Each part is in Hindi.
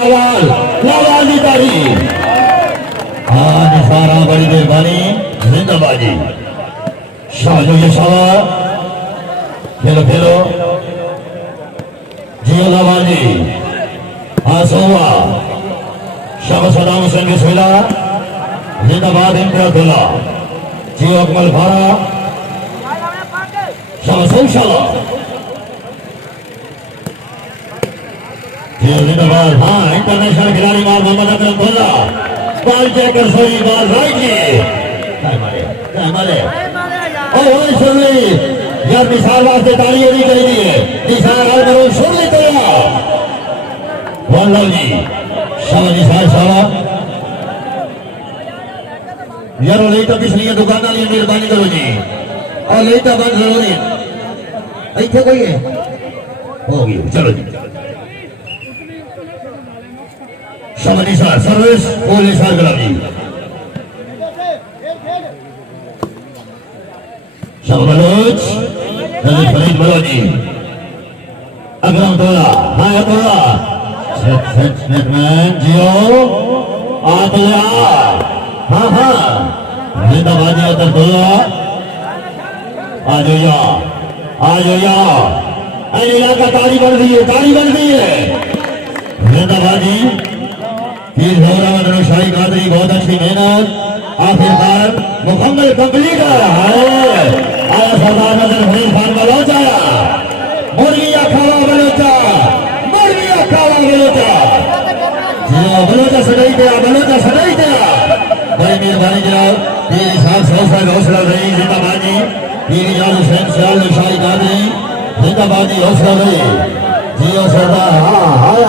लावाजी तारी सारा बड़ी मेहरबानी जिंदाबाजी शाहजो ये शाह खेलो खेलो जियो लावाजी आसोवा शाह सदाम हुसैन बिस्मिल्लाह जिंदाबाद इम्तियाजुल्लाह जियो अकमल फारा शाह सौशाला जिंदाबाद। हाँ इंटरनेशनल खिलाड़ी मार मोहम्मद अकरम भोला बॉल चेकर सोई बॉल राइट की मारे और सुरली यार निसार वास्ते ताली होनी चाहिए निसार हाल करो सुरली तैयार वन लो जी शाह निसार शाह यार लेटा पिछली दुकान वाली मेहरबानी करो जी और लेटा बंद जरूरी इतने कोई है हो गई चलो जी शाह निसार सर्विस और निसार गुलामी शाह बलोच फरीद बलोची अकरम तोला हाँ तोला सेटमैन जियो आतोला हाँ हाँ जिंदाबादी अतर तोला आज इलाका तारी बन गई है जिंदाबादी शाही कादरी बहुत अच्छी मेहनत आखिरकार मुकम्मल कंप्लीट आ रहा है। आया सरदार नजर फरीद खान बलोच आया मुर्गिया खावा बलोचा बलोचा सदाई दिया बड़ी मेहरबानी जनाब पीर साहब साहब हौसला रही जिंदाबादी पीर इजाज हुसैन सियाल शाही कादरी जिंदाबादी हौसला रही जियो सरदार हाँ आया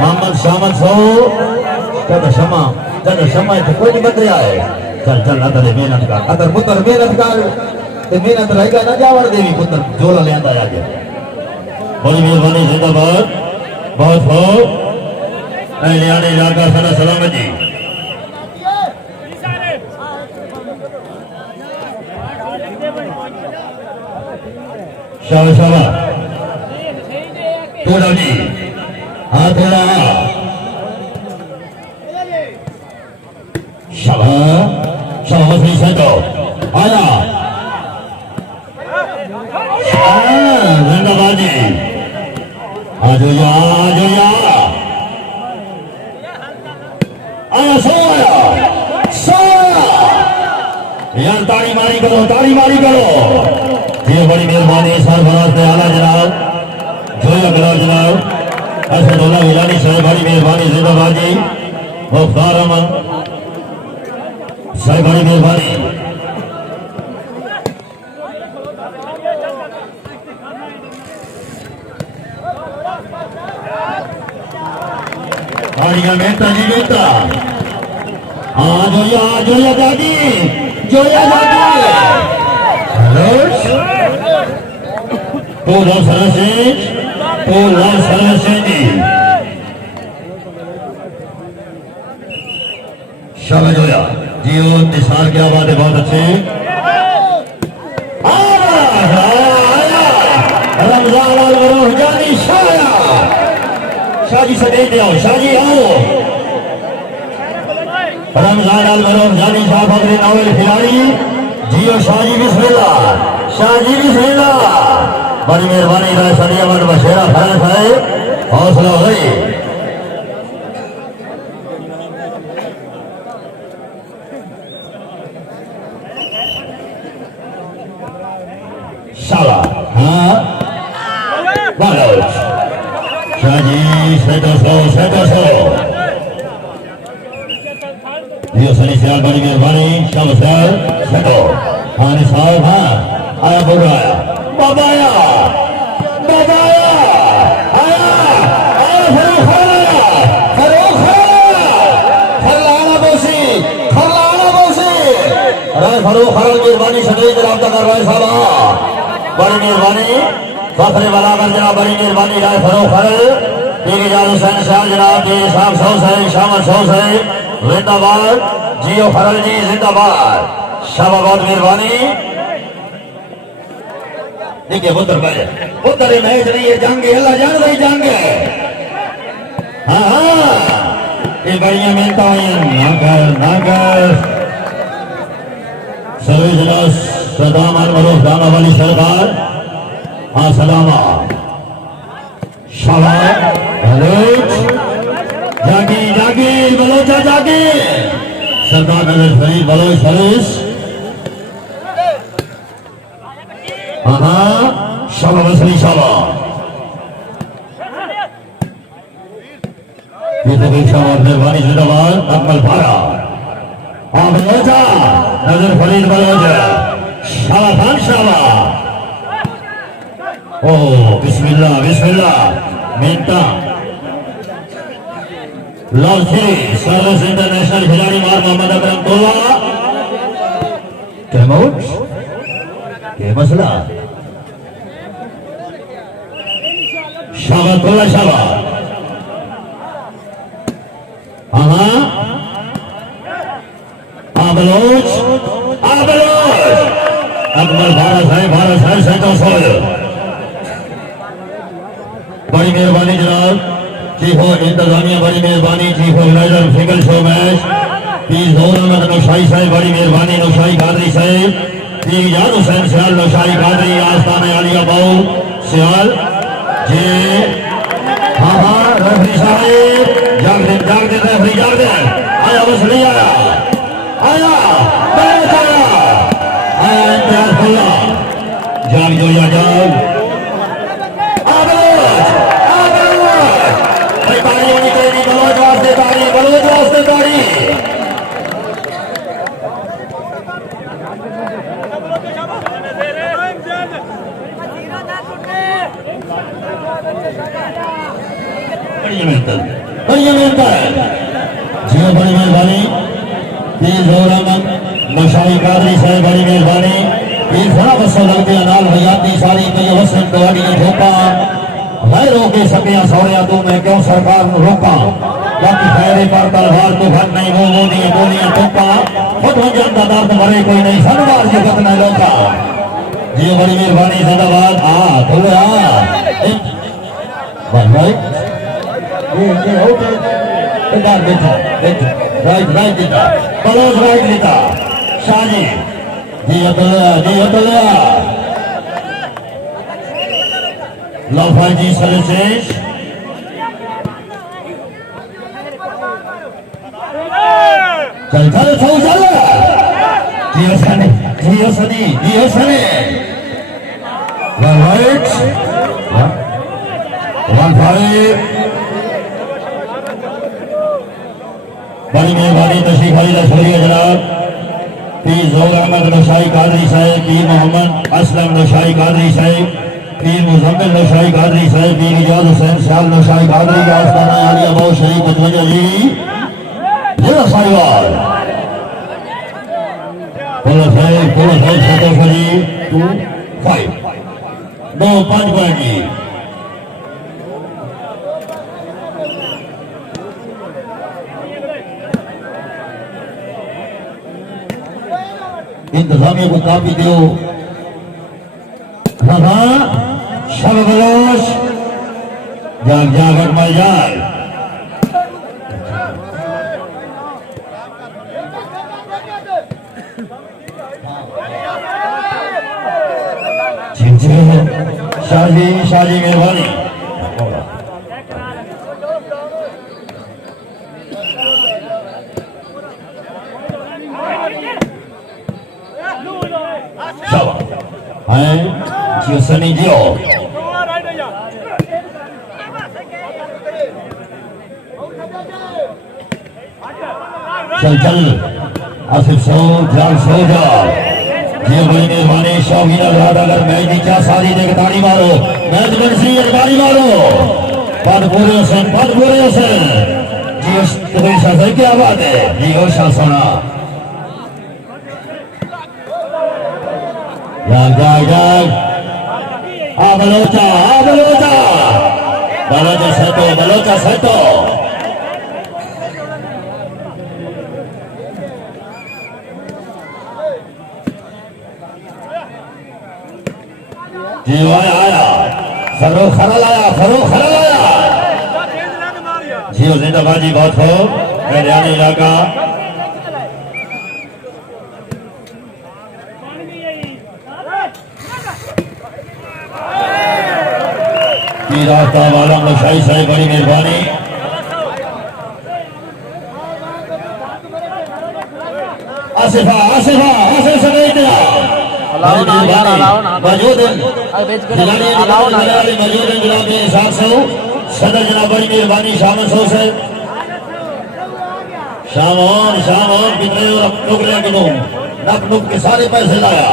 मोहम्मद शामत सो जब शमा तो कोई नहीं बच रहा है चल अदर मेहनत का अदर पुत्र मेहनत का मेहनत रहेगा ना जावर देवी पुत्र जोला ले आंदा आगे बड़ी मेहरबानी जिंदाबाद बहुत हो लियाने इलाका सदा सलामत जी शाबाश तोड़ा जी हाँ थोड़ा शाबाश सेटो आया जिंदाबादी आजो या आया सो यार ताड़ी मारी करो ये बड़ी मेहरबानी सर बरात में आला जनाब जोया गला जनाब असदुल्ला हिलानी साहब बड़ी मेहरबानी जिंदाबादी मुख्तार अमन साहब बड़ी मेहरबानी आरिया मेहता जी मेहता जोया दादी पूरा सरसेनी शाबाश जोया जियो निसार क्या बात है बहुत अच्छे रमजान अल जानी शाहजी से दे दो शाहजी आओ रमजान अल जानी शाह फकरी नौल खिलाड़ी जियो शाहजी बिस्मिल्लाह बड़ी मेहरबानी राय सड़िया मन बशेरा फरक है हौसला हो गई शाला हाँ शाहजी सेटो जियो सनी सियाल बड़ी मेहरबानी शाबाश सेटो हाँ साहब हाँ आया बोल रहा आया बाबा फरूख मेहरबानी सदैव रब्ता कर रहे साहब बड़ी मेहरबानी फखरे वाला कर जनाब बड़ी मेहरबानी राय फरूख हुसैन साहब जनाब के साहब सौ से शामत सौ से जिंदाबाद जियो फरल जी जिंदाबाद शाबाश मेहरबानी देखिए पुत्र मैच नहीं है जंग अल्लाह जान रही जंग हाँ हाँ ये बढ़िया मिलता है नागर सभी जिला सदामा मरोफ दामा वाली सरकार हाँ सदामा शाबाश जागी जागी बलोचा जागी सरदार नजर शरीफ बलोच फरीस हाँ शाबाश बसरी शाबाश ये तबीक्षा और मेहरबानी जिंदाबाद अकमल भारा हाँ बलोचा नजर फरीद बलोचा शाबाश शाबाश ओ बिस्मिल्लाह बिस्मिल्लाह मिनटा लॉर्ड श्री सर्विस इंटरनेशनल खिलाड़ी मार मोहम्मद अकरम तोला टाइमआउट क्या मसला शाबाश तोला शाबाश हाँ बलोच अकबर भारत है सैकड़ों सोल बड़ी मेहरबानी जनाब चीफ ऑफ इंतजामिया बड़ी मेहरबानी chief organiser single show match पीर जोर अहमद नौशाई साहब बड़ी मेहरबानी नौशाई कादरी साहब पीर याद हुसैन सियाल नौशाई कादरी आस्थान आलिया बाऊ सियाल जे हाँ हाँ रेफरी साहब जाग दे रेफरी जाग दे आया बस नहीं आया मैच आया इम्तियाज खुल्ला जाग जो या जाग तारी होनी चाहिए बलोच वास्ते तारी बढ़िया मिलता है जियो बड़ी मेहरबानी पीर जोर अहमद नौशाई कादरी साहब बड़ी मेहरबानी पीर खड़ा बसो लगते अनाल हयाती सारी में वसन दवाड़ी धोखा मैं रोके सकिया सौरिया तू मैं क्यों सरकार को रोका बाकी खैरे पर तलवार तो घर नहीं वो बोलियां टोका खुद वजन का दर्द मरे कोई नहीं सनवार जगत में लोका जियो बड़ी मेहरबानी जिंदाबाद थोड़े भाई ये ओके इधर बैठो राइट देता बलोच राइट देता शाजी जी अतुलिया लफाई जी सर्विसेज चल जियो सनी राइट 1-5 बड़ी मेहरबानी तशरीफ भाई का शुक्रिया जनाब पीर जोर अहमद नौशाई कादरी साहब पीर मोहम्मद असलम नौशाई कादरी साहब पीर मुजम्मिल नौशाई कादरी साहब पीर इजाज हुसैन शाल नौशाई कादरी का आस्थाना आलिया बाऊ शरीफ 55 जी ये साहिवाल बोलो साहब सतोफरी 2-5 5 पॉइंट जी इंतजामिया को काफी दो शब बलोच जाग अकमल जाग शाजी मेहरबानी जियो सनी जियो चल आसिफ सो ध्यान सो जा जियो बड़ी मेहरबानी शौकीन अगर मैच की क्या सारी देख ताड़ी मारो मैच बंसी ताड़ी मारो पद पूरे हुसैन जियो तुम्हें शाह क्या बात है जियो शाह सोना जाग बलोचा सेतो जी आया फरो खरा लाया जियो जिंदाबाद जी बहुत हो हरियाणा इलाका रास्ता वाला मशाई साहब बड़ी मेहरबानी आसिफा आसिफा आसिफ समेत मौजूद मौजूद जनाब 700 सदर जनाब बड़ी मेहरबानी शामन सो से शामन कितने टुकड़े किलो नक नुक के सारे पैसे लाया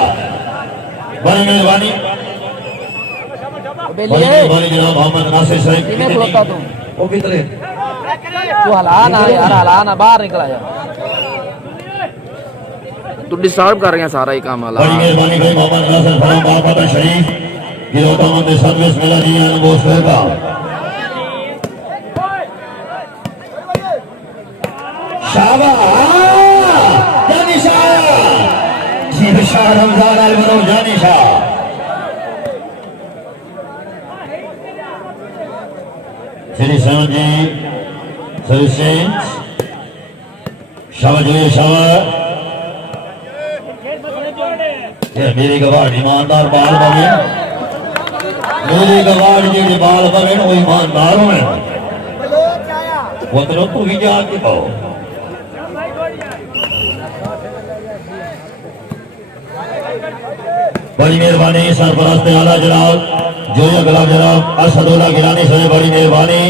बड़ी मेहरबानी जनाब मोहम्मद नासिर साहब वो कितने तू हलाना यार हलाना बाहर निकला यार तू डिस्टर्ब कर रहे हैं सारा ही काम हला बड़ी मेहरबानी भाई मोहम्मद नासिर फराम बापा शरीफ गिरोता मंद सर्विस मिला जी अनुभव का शाबाश जानिशा जी शाह रमजान अल बनो जानिशा City 70, 36, शाबाश शाबाश ये मेरी गवार ईमानदार बाल बने मेरी गवार जी बाल बने वो ईमानदार हैं वो तो तू ही जा के पाओ बड़ी मेहरबानी सरपरस्त आला जनाब जोया गला जनाब असदुल्ला गिलानी साहब बड़ी मेहरबानी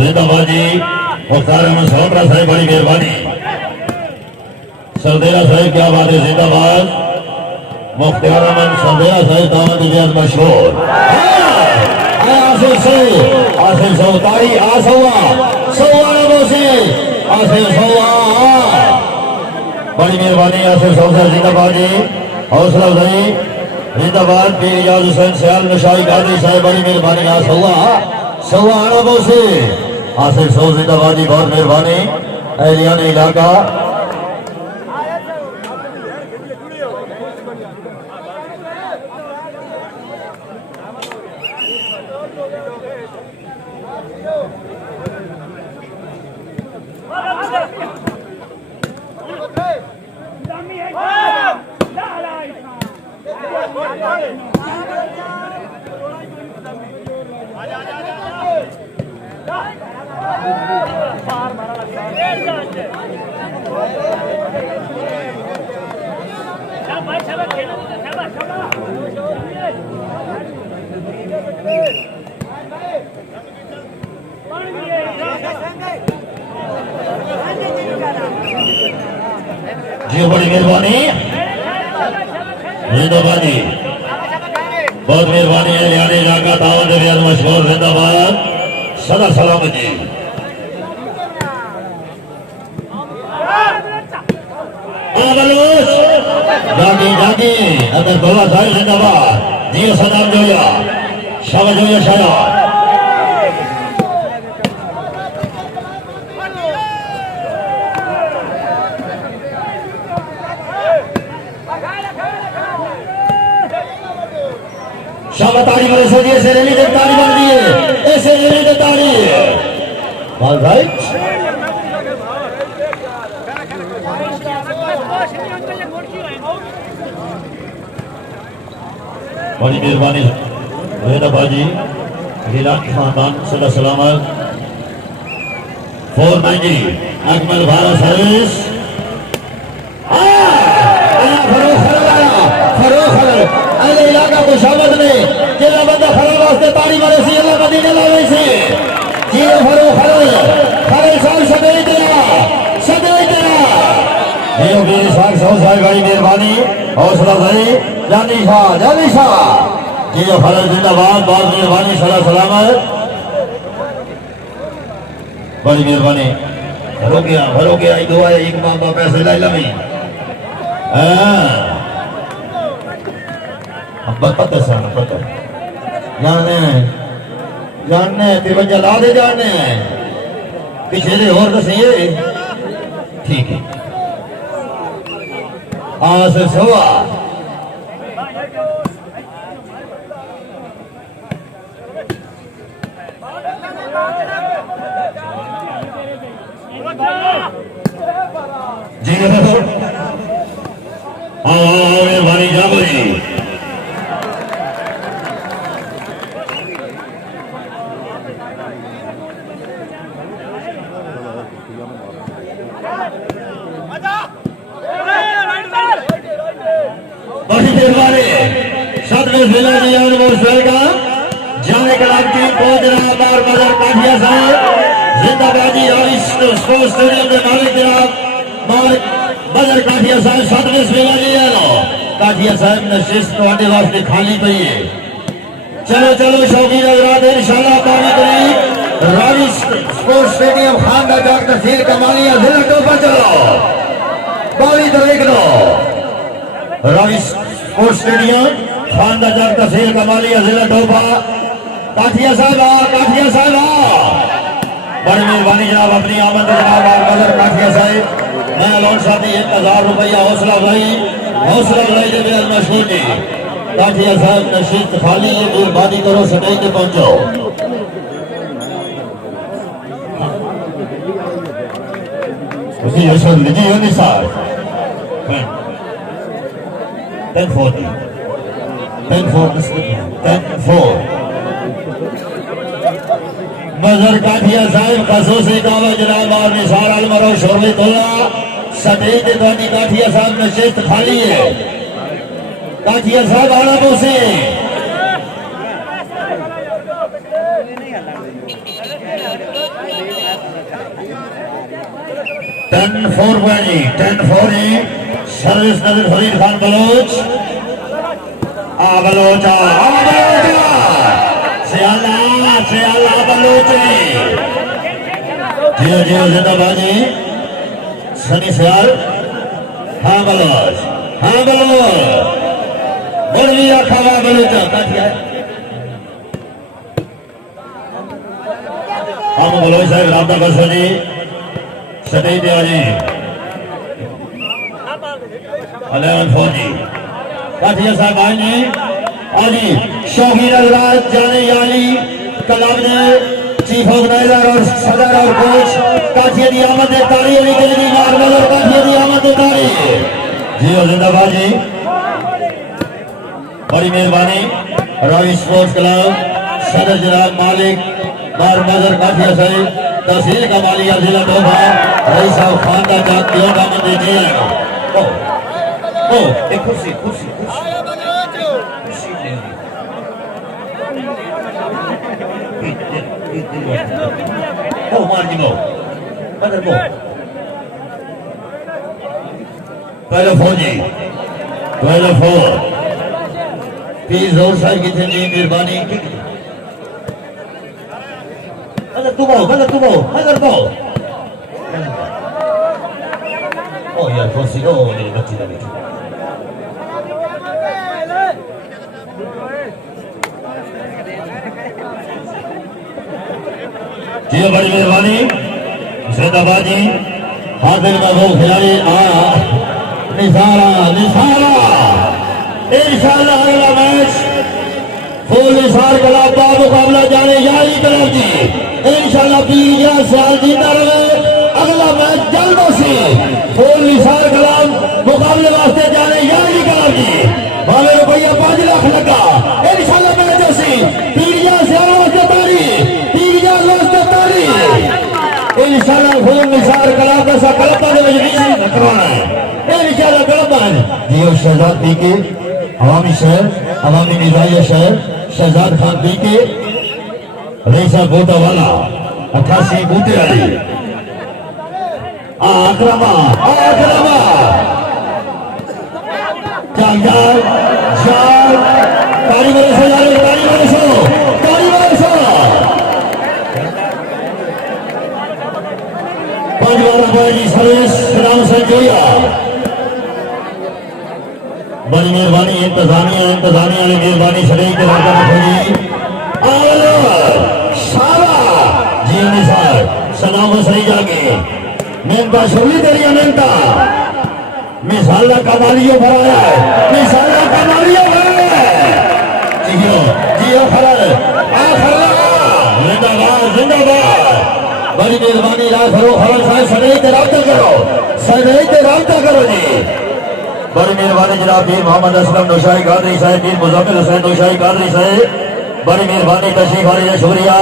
जिंदाबाद जी मुख्तार अहमद सोहरा साहब बड़ी मेहरबानी सरदेरा साहब क्या बात है जिंदाबाद मुख्तार अहमद सरदेरा साहब दावत बेहद मशहूर आसिफ सौ तारी आसवा सवा नबोसी आसिफ सवा बड़ी मेहरबानी आसिफ सौ साहब जिंदाबाद जी हौसला अफजाई जिंदाबाद पीर इजाज हुसैन सयाल नशाई गादी साहब बड़ी मेहरबानी सवा अरबों से आसिफ सौ जिंदाबाद जी बहुत मेहरबानी एहलियान इलाका जी बड़ी मेहरबानी जिंदाबाद जी बहुत मेहरबानी है हरियाणा इलाका दावत बेहद मशहूर जिंदाबाद सदा सलामत जी जागी अगर बाबा साहब जिंदाबाद जी सदाम जोया शाबाश जोया शाया शाबाश ताली बने से दिए से रेली दे ताली बन दिए ऐसे रेली दे ताली ऑल राइट बड़ी मेहरबानी जिंदाबाद जी गिलानी खानदान सदा सलामत 490 अकमल भारत सर्विस इलाका को शामत में जिला बंदा खड़ा वास्ते ताड़ी मारे सी अल्लाह मदीने लावे से जी फरो खड़े साल सदे तेरा ये मेरे साथ सौ साल बड़ी मेहरबानी हौसला भाई जानी शाह जी फरो जिंदाबाद बहुत मेहरबानी सदा सलामत बड़ी मेहरबानी भरो गया दुआ एक मां बाप पैसे लाई लमी पता सारा पता जानने तिरवंजा ला दे जानने पीछे दे और दसिए ठीक है आस सवा सर्विस मिला दिया मोस्टर का जाने कलाम टीम को जनाब और मदर काठिया साहब जिंदाबादी और स्पोर्ट्स स्टेडियम के मालिक जनाब मालिक मदर काठिया साहब सर्विस मिला दिया लो काठिया साहब नशिश तो वास्ते खाली पई है चलो चलो शौकीन हजरात इंशाल्लाह पानी करी रावी स्पोर्ट्स स्टेडियम खान का जाग तहसील कमालिया जिला टोपा चलो बाली तो लिख दो रावी स्पोर्ट्स स्टेडियम खान का जाग तहसील कमालिया जिला टोपा काठिया साहब बड़ी मेहरबानी जनाब अपनी आमद जनाब और मदर काठिया साहब मैं अलौन साथी 1000 रुपया हौसला भाई दे मेरे मशहूर जी काठिया साहब नशीद खाली है मेहरबानी करो सटाई के पहुंचो उसी यशवंत जी होनी साहब 10-4 मजर काठिया साहब खसूसी दावा जनाब और निसार अलमरो शोरवी तोला सटेज के द्वानी काठिया साहब नशिस्त खाली है काठिया साहब आना बोसे 10-4 सर्विस नजर फरीद खान बलोच बलोचा सियाला बलोचे जियो जियो जिंदाबाद जी सनी सियाल हाँ बलोच बड़ी खावा बलोचा काठिया हम बलोच साहब रामदा बसो जी सनी देवा जी 11-4 जी काठिया साहब आएंगे आजी शौकीन हजरात जाने याली कलाम ने चीफ ऑर्गेनाइजर और सदर और कोच काठिया की आमद तारी अली के लिए मार्गदर्शक काठिया की आमद तारी जी जिंदाबाद जी बड़ी मेहरबानी रावी स्पोर्ट्स क्लब सदर जनाब मालिक मार्गदर्शक काठिया साहब तहसील कमालिया जिला टोभा रईस साहब खान का जात की आमद दीजिए ओ एक कुर्सी Oh, Margie Mo. Mother Mo. Twelve 4. Please, और साइड की थी मेहरबानी मदर तुम ओ यार कुर्सी ओ मेरी बच्ची का बेटी जी बड़ी मेहरबानी जिंदाबाद जी हाजिर महबूब खिलाड़ी निसारा इंशाल्लाह अगला मैच फुल निसार क्लब का मुकाबला जाने यारी क्लब जी इंशाल्लाह 20 साल जीता रहे अगला मैच जल्द से फुल निसार क्लब मुकाबले वास्ते जाने यारी क्लब जी भावे रुपया 5 लाख लगा इंशाल्लाह मैच से 20 साल वास्ते तारी इंशाल्लाह फुल निसार क्लब का क्लब का मजलिस करवाना है इंशाल्लाह क्लब जियो शहजाद पी के अवामी शहर अवामी निजाइया शहर शहजाद खान पी के रेसा गोटा वाला 88 बूटे वाली आक्रमा चाल तारी मेरे सो सर्विस राम संजोया बड़ी मेहरबानी इंतजामिया ने मेहरबानी शरीक के राजा जी जी निसार सलाम सही जाके मेहनता शोली तेरी मेहनता मिसाला कमालियों भराया है जियो खरल जिंदाबाद बड़ी मेहरबानी करो खरल साहब सदैव राब्ता करो जी बड़ी मेहरबानी जनाब पीर मोहम्मद असलम नौशाही कादरी साहब पीर मुजम्मिल हुसैन नौशाही कादरी साहब बड़ी मेहरबानी तशरीफ आने का शुक्रिया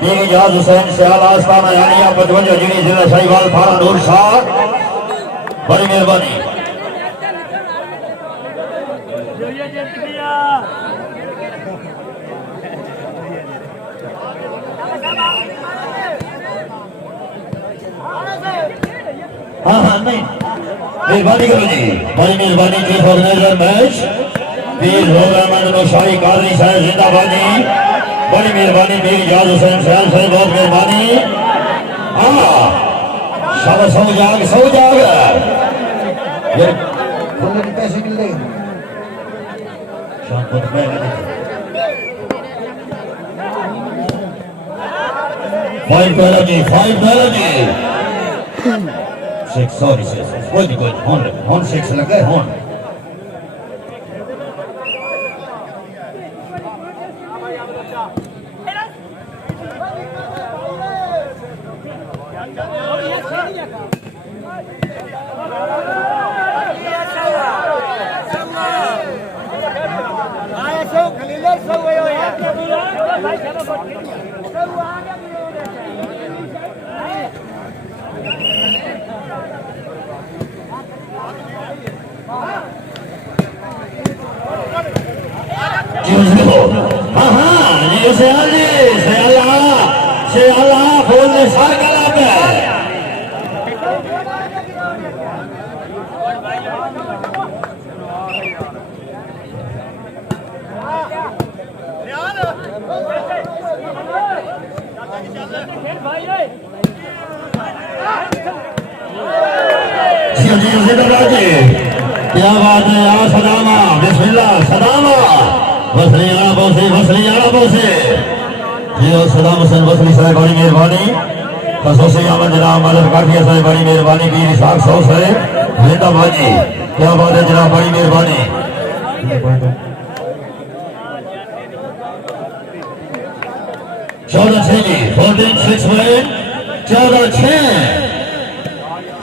पीर इजाज हुसैन सियाल आस्ताना यानिया 55 जिनी जिला शाहीवाल थाना नूर शाह बड़ी मेहरबानी हाँ नहीं मेहरबानी करो जी बड़ी मेहरबानी चीफ ऑर्गेनाइजर मैच पीर रोग अहमद नौशाही कादरी साहब जिंदाबाद जी बड़ी मेहरबानी पीर इजाज हुसैन साहब बहुत मेहरबानी हाँ सब सौ जाग ये खुलने के पैसे मिल गए शाम को तो फाइव डॉलर जी Six, sorry, कोई नहीं हॉर्न सिक्स लगे हॉर्न बोलने सार गलत है क्या बात है यार सदामा बिस्मिल्लाह सदामा वसलियाना बोसे जियो सदाम हुसैन वसली साहब बड़ी मेहरबानी खसूसी अहमद जनाब मदद काफिया साहब बड़ी मेहरबानी पीर इसाक सौ साहब जिंदाबाद जी क्या बात है जनाब बड़ी मेहरबानी 14-6 जी 14-6 में 14-6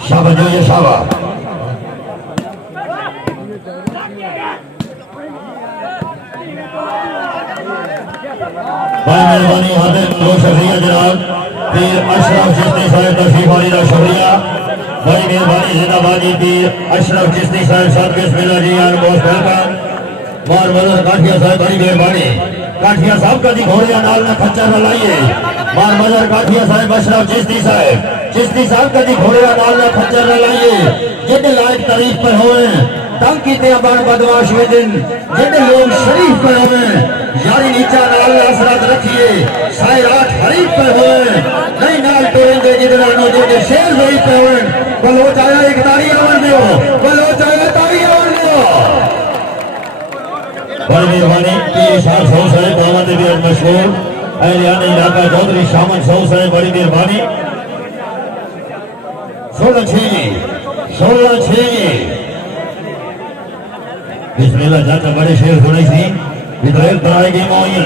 शाबाश जो ये शाबाश मेहरबानी हादिर शुक्रिया जनाब पीर अशरफ चिश्ती साहब तशरीफ आने का शुक्रिया बड़ी मेहरबानी जिंदाबाद जी पीर अशरफ चिश्ती साहब साथ बिस्मिल्लाह जी यार मोस्ट वेलकम मार मदर काठिया साहब बड़ी मेहरबानी काठिया साहब का दी घोड़िया नाल ना खच्चर बनाइए मार मदर काठिया साहब अशरफ चिश्ती साहब का दी घोड़िया नाल ना खच्चर बनाइए जिन लायक तारीफ पर होए तंग कीते अबान बदमाश में दिन जिन लोग शरीफ पर होए यारी नीचा नाल असरत रखिए सायरात हरीफ पर होए नहीं नाल तोड़ेंगे जिदरानो जो शेर वही पे होए बलोच आया एक तारी आवन दियो बलोच आया तारी आवन दियो बड़ी मेहरबानी की इशार सौ साहब दावत भी मशहूर अहलियान इलाका चौधरी शामन सौ साहब बड़ी मेहरबानी 16-6 जी बिस्मिल्लाह चाचा बड़े शेर सुनाई थी इधर तराई गेम आई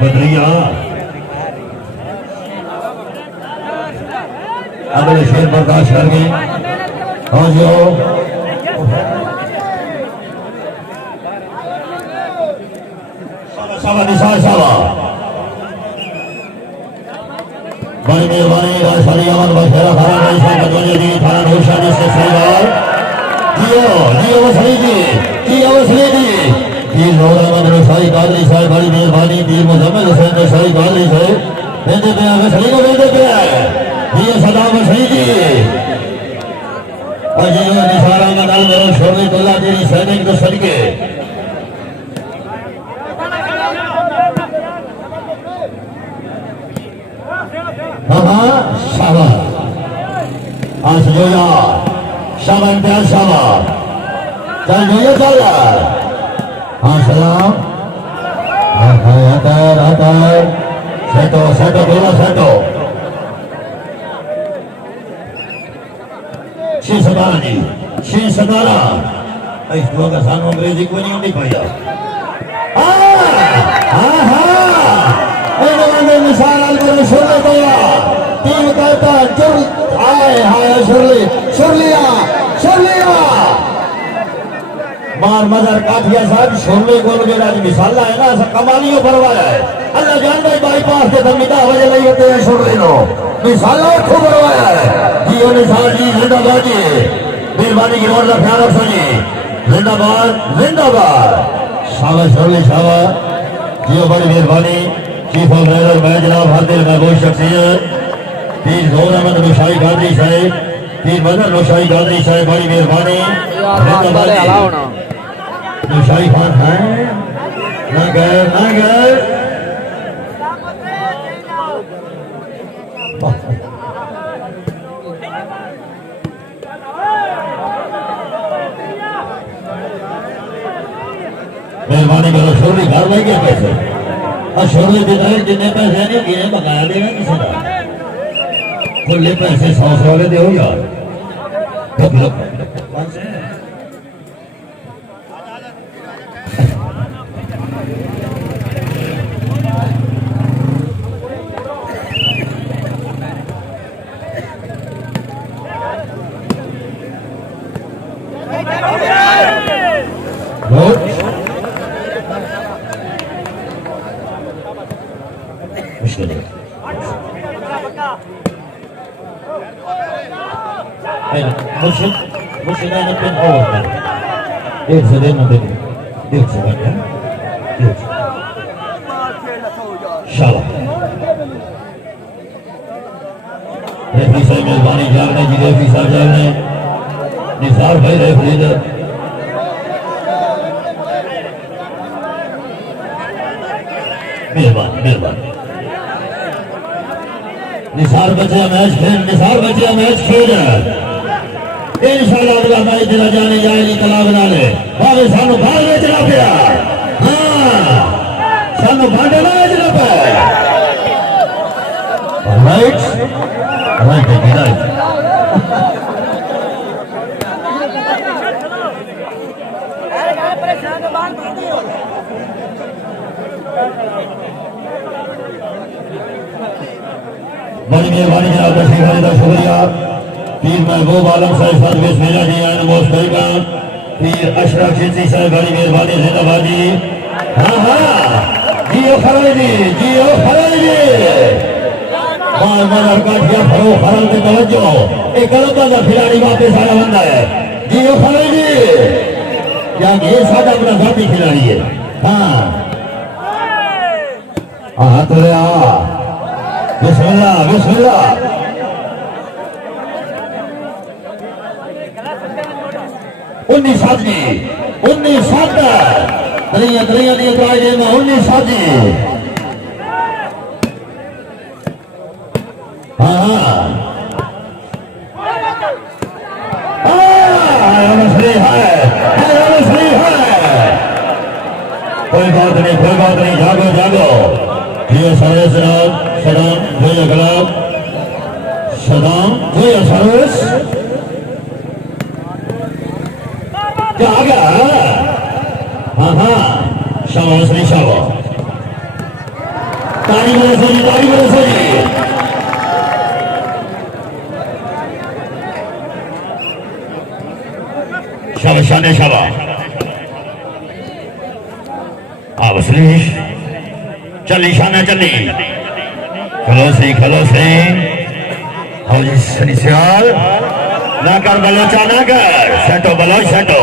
बदरिया अगले शेर बर्दाश्त कर गए और जो शाबा निसार शाबा बड़ी मेहरबानी राजशाही अमन बखेरा खाना नहीं सा बदवनी जी थाना ढोशा जी से सहीवार जियो वसली जी पीर रोग अहमद नौशाही कादरी साहब बड़ी मेहरबानी पीर मुजम्मिल हुसैन नौशाही कादरी साहब बेंदे पे वसली को बेंदे पे जियो सदाम वसली जी और जियो निसार अहमद अल मरल शोरी तुल्ला तेरी सैनिक तो सदके हाँ शाबाश आज जोया शाबाश इम्तियाज शाबाश चल जोया चल हाँ सलाम आता सेटो बोला सेटो 6-17 जी 6-17 इस का सानू अंग्रेजी कोई नहीं होती पाया निशान अलगर शुरू किया टीम कहता जुल आए हाय शुरलिया मार मदर काठिया साहब शोरले गोल मेरा मिसाल है ना ऐसा कमालियों परवाया है अल्लाह जान भाई बाईपास के धमिता वजह नहीं होते हैं शोरले नो मिसाल खूब परवाया है जियो निसार जी जिंदाबाद जी मेहरबानी की ओर का ख्याल रखो जी जिंदाबाद शाबाश शोरले शाबाश जियो बड़ी मेहरबानी चीफ ऑफ रेलर मैं जनाब हादिर महबूब शख्सियत पीर जोर अहमद नौशाई गादरी साहब पीर मदर नौशाई गादरी साहब बड़ी मेहरबानी यार बात वाले हला होना नौशाई खान है ना गए मेहरबानी करो छोरी घर ले गया पैसे और छोरी देता है जितने पैसे नहीं गिने बकाया देगा किसी का खुले पैसे 100 वाले दे यार मुश्किल है मुश्किल है पिन और एक से देना देख एक से बढ़िया एक शाबाश रेफरी साहब मेहरबानी जाने जी रेफरी साहब जाने निसार भाई रेफरी इधर मेहरबानी निसार बच्चा मैच खेल इंशाल्लाह अगला मैच दिला जाने जाएगी तला बना ले भावे सानू बाहर बेचना पिया हाँ सानू भांडे ना बेचना पाया राइट बड़ी मेहरबानी जनाब तशरीफ आने का शुक्रिया पीर महबूब आलम साहब सदवेश मेरा जी आन मोस्ट वेलकम पीर अशरफ चिश्ती साहब बड़ी मेहरबानी जिंदाबाद जी हाँ जियो खराई बार बार काटिया फरो खरल के तवज्जो एक गलत का खिलाड़ी वापस आया बंदा है जियो खराई जी क्या ये सादा अपना जाती खिलाड़ी है हाँ तो ले बिस्मिल्लाह उन्नीस सात दरिया दिए प्राइज में 19 सात कोई बात नहीं जागो ये सारे सदाम जोया गलाब सदाम जोया सर्विस क्या आ गया हाँ शाबाश नहीं शाबाश ताली बरसो जी शाबाश शाबाश वसलीश चल निशाना चली खलो से हाँ जी सनी सियाल ना कर बलोचा ना कर सेटो बलो सेटो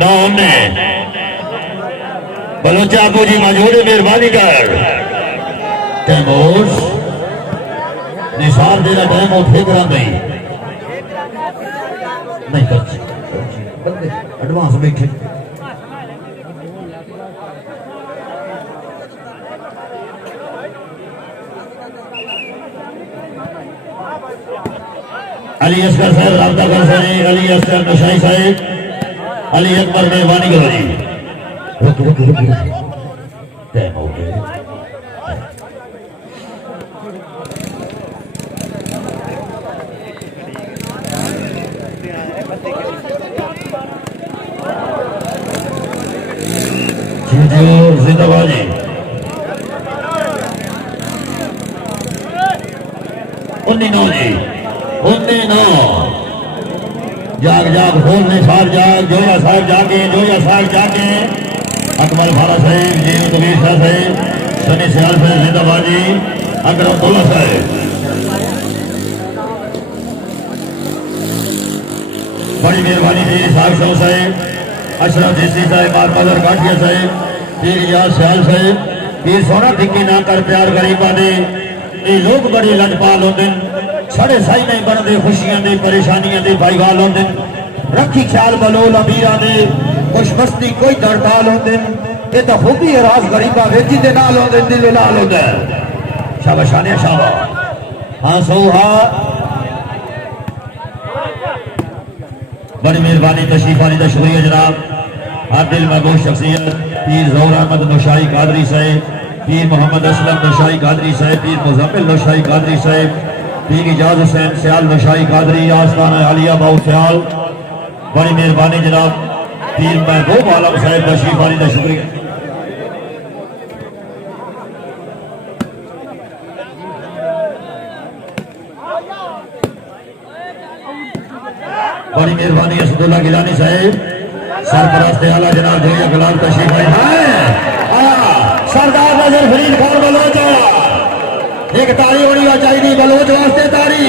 ना हमने बलोचा आपको जी मजूरी मेहरबानी कर तैमूर निशान देना टाइम और ठीक रहा नहीं कर एडवांस बैठे अली असगर साहब राबता कर सके अली असगर नशाई साहब अली अकबर मेहरबानी करो जी रुक टाइम हो गया जिंदाबाद जी 19 जी 19 जाग खोल निसार जाग जोया साहब जाके अकबर फारा साहब जी कबीर शाह साहब सनी सियाल साहब जिंदाबाद जी अकरम अब्दुल्ला साहब बड़ी मेहरबानी जी साहब शाह साहब अशरफ चिश्ती साहब मारमदर काठिया साहब पीर इजाज सियाल साहब पीर सोना धिक्की ना कर प्यार गरीबा दे ये लोग बड़े लजपाल होते साढ़े साई नहीं बनते खुशियां दे परेशानियां दे भाईवाल होते रखी ख्याल बलोल अमीरा दे खुश मस्ती कोई दड़ताल होते ये तो खूबी राज गरीबा वेची दे नाल होते दिल लाल होता है शाबाशाने शाबा हाँ सोहा बड़ी मेहरबानी तशरीफ आने का शुक्रिया जनाब आप दिल महबूब शख्सियत पीर ज़ौहर अहमद नौशाई कादरी साहब पीर मोहम्मद असलम नौशाई कादरी साहब पीर मुज़म्मिल नौशाई कादरी साहब पीर इजाज हुसैन सयाल नौशाई कादरी आस्ताना आलिया बाउ सयाल बड़ी मेहरबानी जनाब पीर महबूब आलम साहब तशरीफ आने का शुक्रिया बड़ी मेहरबानी असदुल्ला गिलानी साहब सरपरस्त आला जनाब जोया गुलाम तशरीफ आया सरदार नजर फरीद खान बलोच एक तारी होनी चाहिए बलोच वास्ते तारी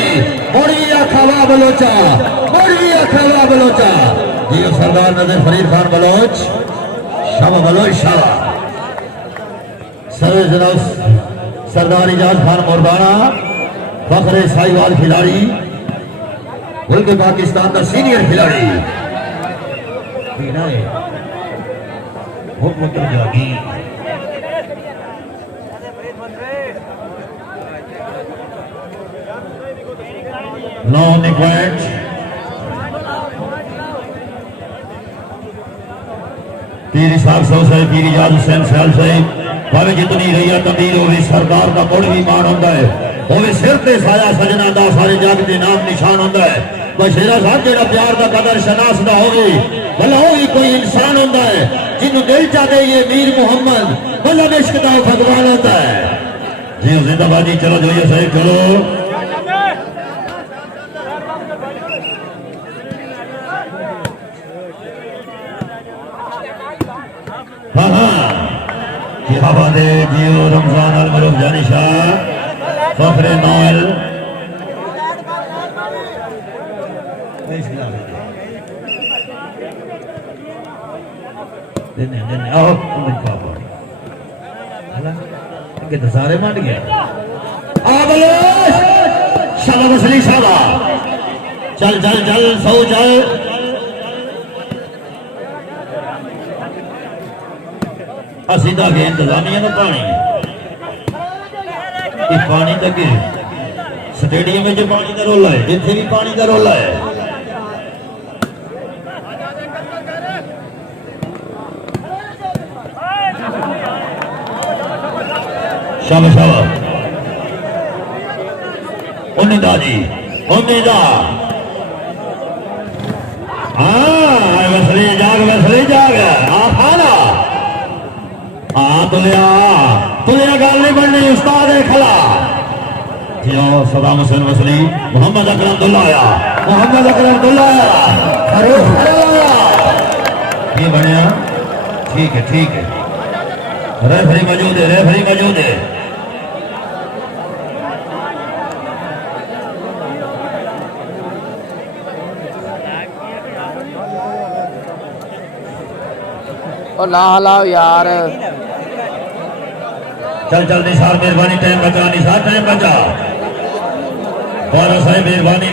होनी अखावा बलोचा होनी अखावा बलोचा जी सरदार नजर फरीद खान बलोच शाह बलोच शाह सर जनाब सरदार इजाज खान मुर्दाना फखरे साहिवाल खिलाड़ी बल्कि पाकिस्तान का सीनियर खिलाड़ी जागी नो निक्वेट पीर साहब सौ साहब पीर इजाज हुसैन सयाल साहब भावे जितनी रैया तमीर हो सरकार का मुड़ भी मान होता है होवे सिर ते साया सजना दा सारे जग दे नाम निशान होता है बशेरा साहब जेड़ा प्यार का कदर शनासदा होवे भला ही कोई इंसान होता है जिन्हों दिल चाहते ये मीर मोहम्मद भला इश्क दा भगवान होता है जी जिंदाबादी चलो जोइए साहब चलो हाँ हाँ जी हवा दे जियो रमजान अल मरूफ जानी शाह फखरे नौल आओ तो सारे मार गया शाला मसली शाला चल चल चल सौ चल सीधा के इंतजामिया ने पानी तक स्टेडियम में पानी का रोला है जिथे भी पानी का रोला है शाबाश शाबाश उन्नीदा जी उन्नीदा हाँ वसली जाग आप खाना हाँ तुलिया गल नहीं बननी उस्ताद खला जियो सदाम हुसैन वसली मोहम्मद अकरम दुल्ला आया मोहम्मद अकरम दुल्ला आया ये बढ़िया ठीक है रेफरी मौजूद है और ना हलाओ यार चल निसार मेहरबानी टाइम बचा बारा साहब मेहरबानी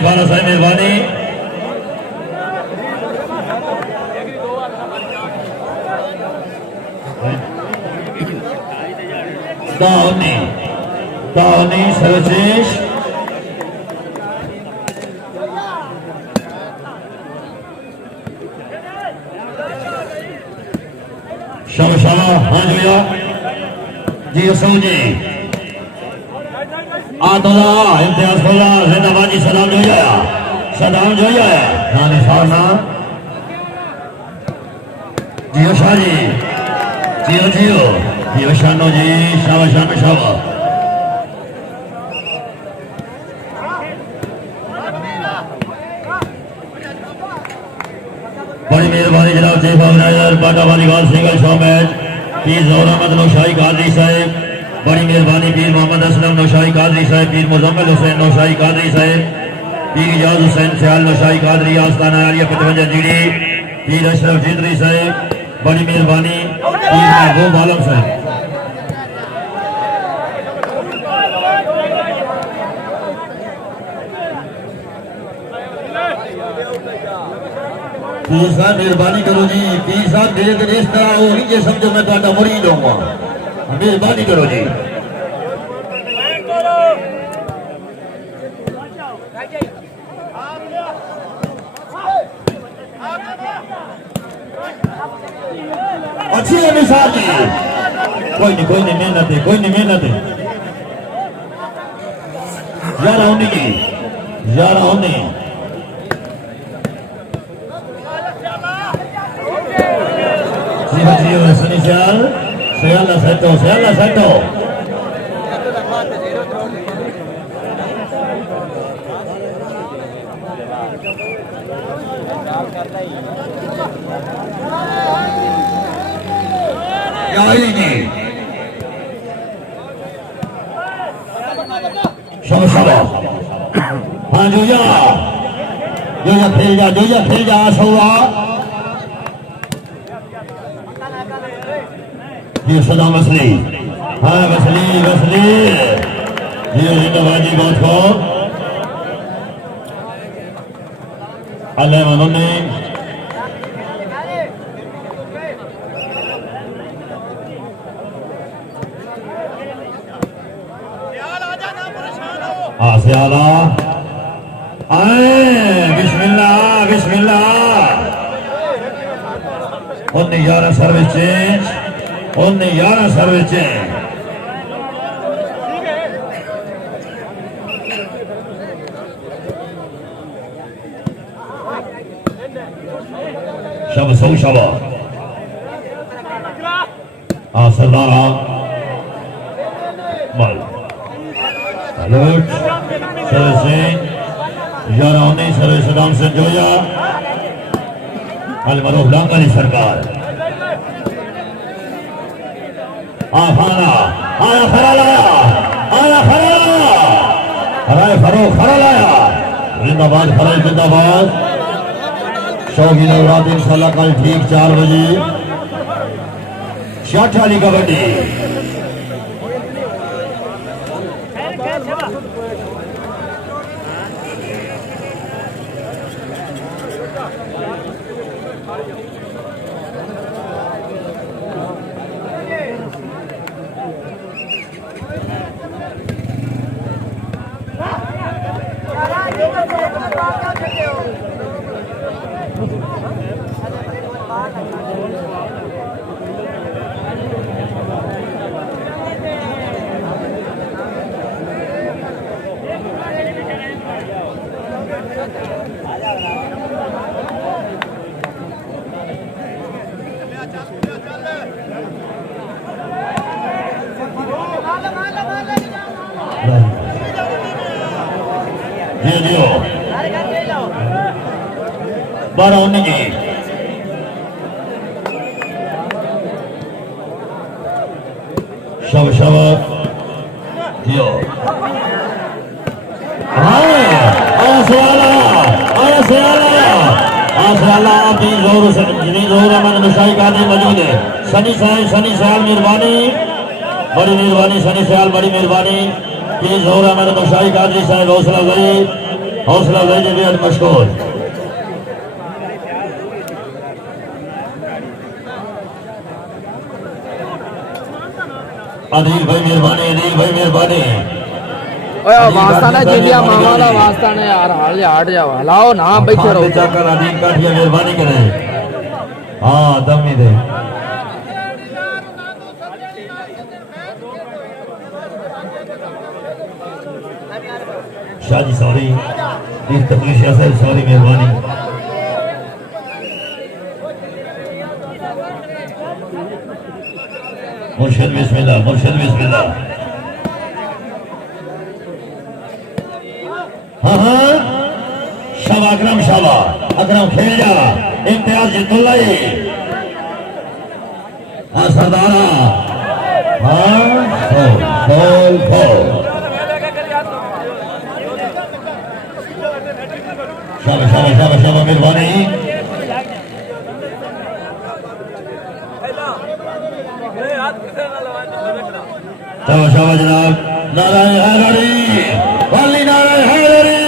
दानी सर्वश्रेष्ठ शाह हाँ जोया जी असू जी आतोला इम्तियाज खोला जिंदाबाद जी सलाम जोया हाँ निसार ना जियो शाह जी जियो शानो जी शाबाश बड़ी मेहरबानी जनाब चीफ ऑर्गेनाइजर बाटा वालीबाल सिंगल शो मैच पीर ज़ौहर अहमद नौशाई कादरी साहब बड़ी मेहरबानी पीर मोहम्मद असलम नौशाई कादरी साहब पीर मुज़म्मिल हुसैन नौशाई कादरी साहब पीर इजाज हुसैन सयाल नौशाई कादरी आस्ताना आलिया 55 जीडी पीर अशरफ जिंदरी साहब बड़ी मेहरबानी पीर महबूब आलम साहब पीर साहब मेहरबानी करो जी, पीर साहब मेरे दिन इस तरह हो ही जे समझो मैं तुहाडा मुरीद होऊंगा, मेहरबानी करो जी। अच्छी है मिसाल जी, कोई नहीं मेहनत है, कोई नहीं मेहनत है यार होनी जी, यार होनी जी सनी सियाल सेटो जी हाँ जोया खेल जा सौरा ये सदा मसली, हाँ मसली ये जिंदाबाजी बहुत को अल्लाह मनोने सियाला आए बिस्मिल्लाह उन्हें 11 सर्विस चेंज शबा सरदारा मल सर्विस सदाम से जोया अलमरूफ लांगली सरकार आया खरा लाया जिंदाबाद शौकीन रात इंशाल्लाह कल ठीक 4 बजे शॉट वाली कबड्डी जी बारह उन्नीस जी शब दियो जोर से मिसाई का मौजूद है। सनी सयाल मेहरबानी, बड़ी मेहरबानी सनी सयाल, बड़ी मेहरबानी प्लीज हो रहा मेरे मशाई कादरी साहब हौसला गई जी बेहद मशहूर अनिल भाई मेहरबानी ओए वास्ता ने जिंदिया मामा दा वास्ता ने यार हट जाओ हलाओ ना बैठे रहो जाकर अनिल काठिया मेहरबानी करें। हां दम ही दे शादी सॉरी इस तकलीफ से सॉरी मेहरबानी मुर्शिद बिस्मिल्लाह हाँ शाबा अकरम खेल जा इम्तियाज जितुल्ला हाँ सरदारा शाबा मेहरबानी शाबा जनाब नारायण हैदरी वाली नारायण हैदरी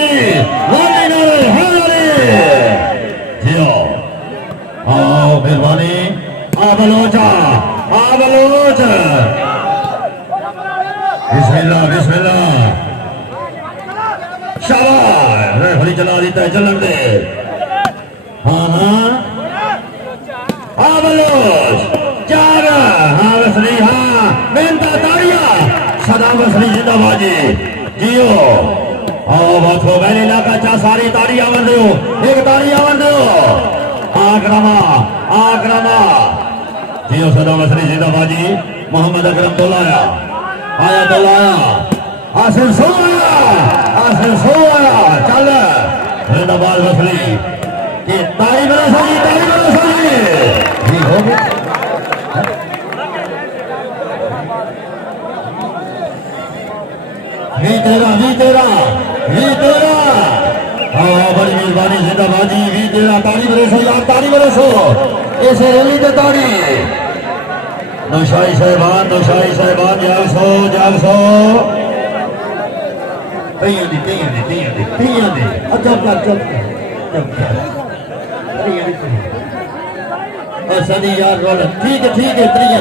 घड़ी चला देता है चलन दे हाँ हाँ हाँ बलोच चार हाँ वसली हाँ मेहनता ताड़िया सदा वसली जिंदाबाजी जियो आओ बात हो मैंने इलाका चा सारी ताड़ी आवन दो एक ताड़ी आवन दो आक्रमा आक्रमा जियो सदा वसली जिंदाबाजी मोहम्मद अकरम तो लाया आया तो लाया आसिर सो आया चल जिंदाबाद वसली कि ताड़ी बरसो जी ठीक हो गया भी तेरा बड़ी मेहरबानी जिंदाबाजी भी तेरा ताड़ी बरसो यार ताड़ी बरसो ऐसे रैली के ताड़ी नौशाही साहिबान जाग सो सदी यार रोल ठीक है त्रिया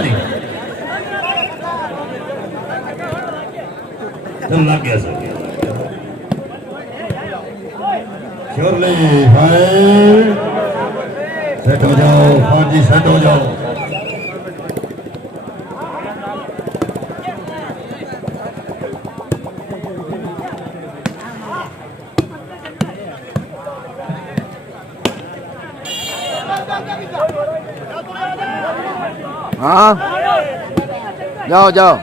चल लग गया सर श्योरली भाई सेट हो जाओ फाजी सेट हो जाओ हाँ जाओ जाओ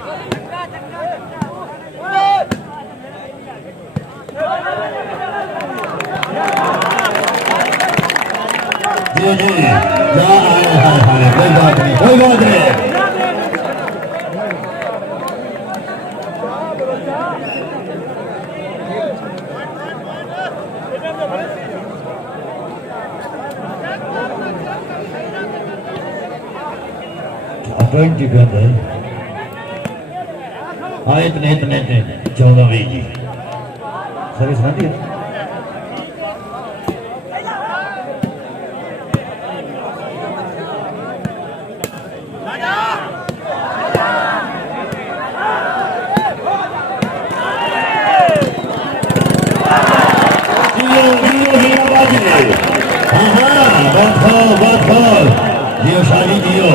जी जा आए कोई बात नहीं ट्वेंटी पे अंदर हाँ इतने 14 जी सर्विस ना दिया जियो शादी जियो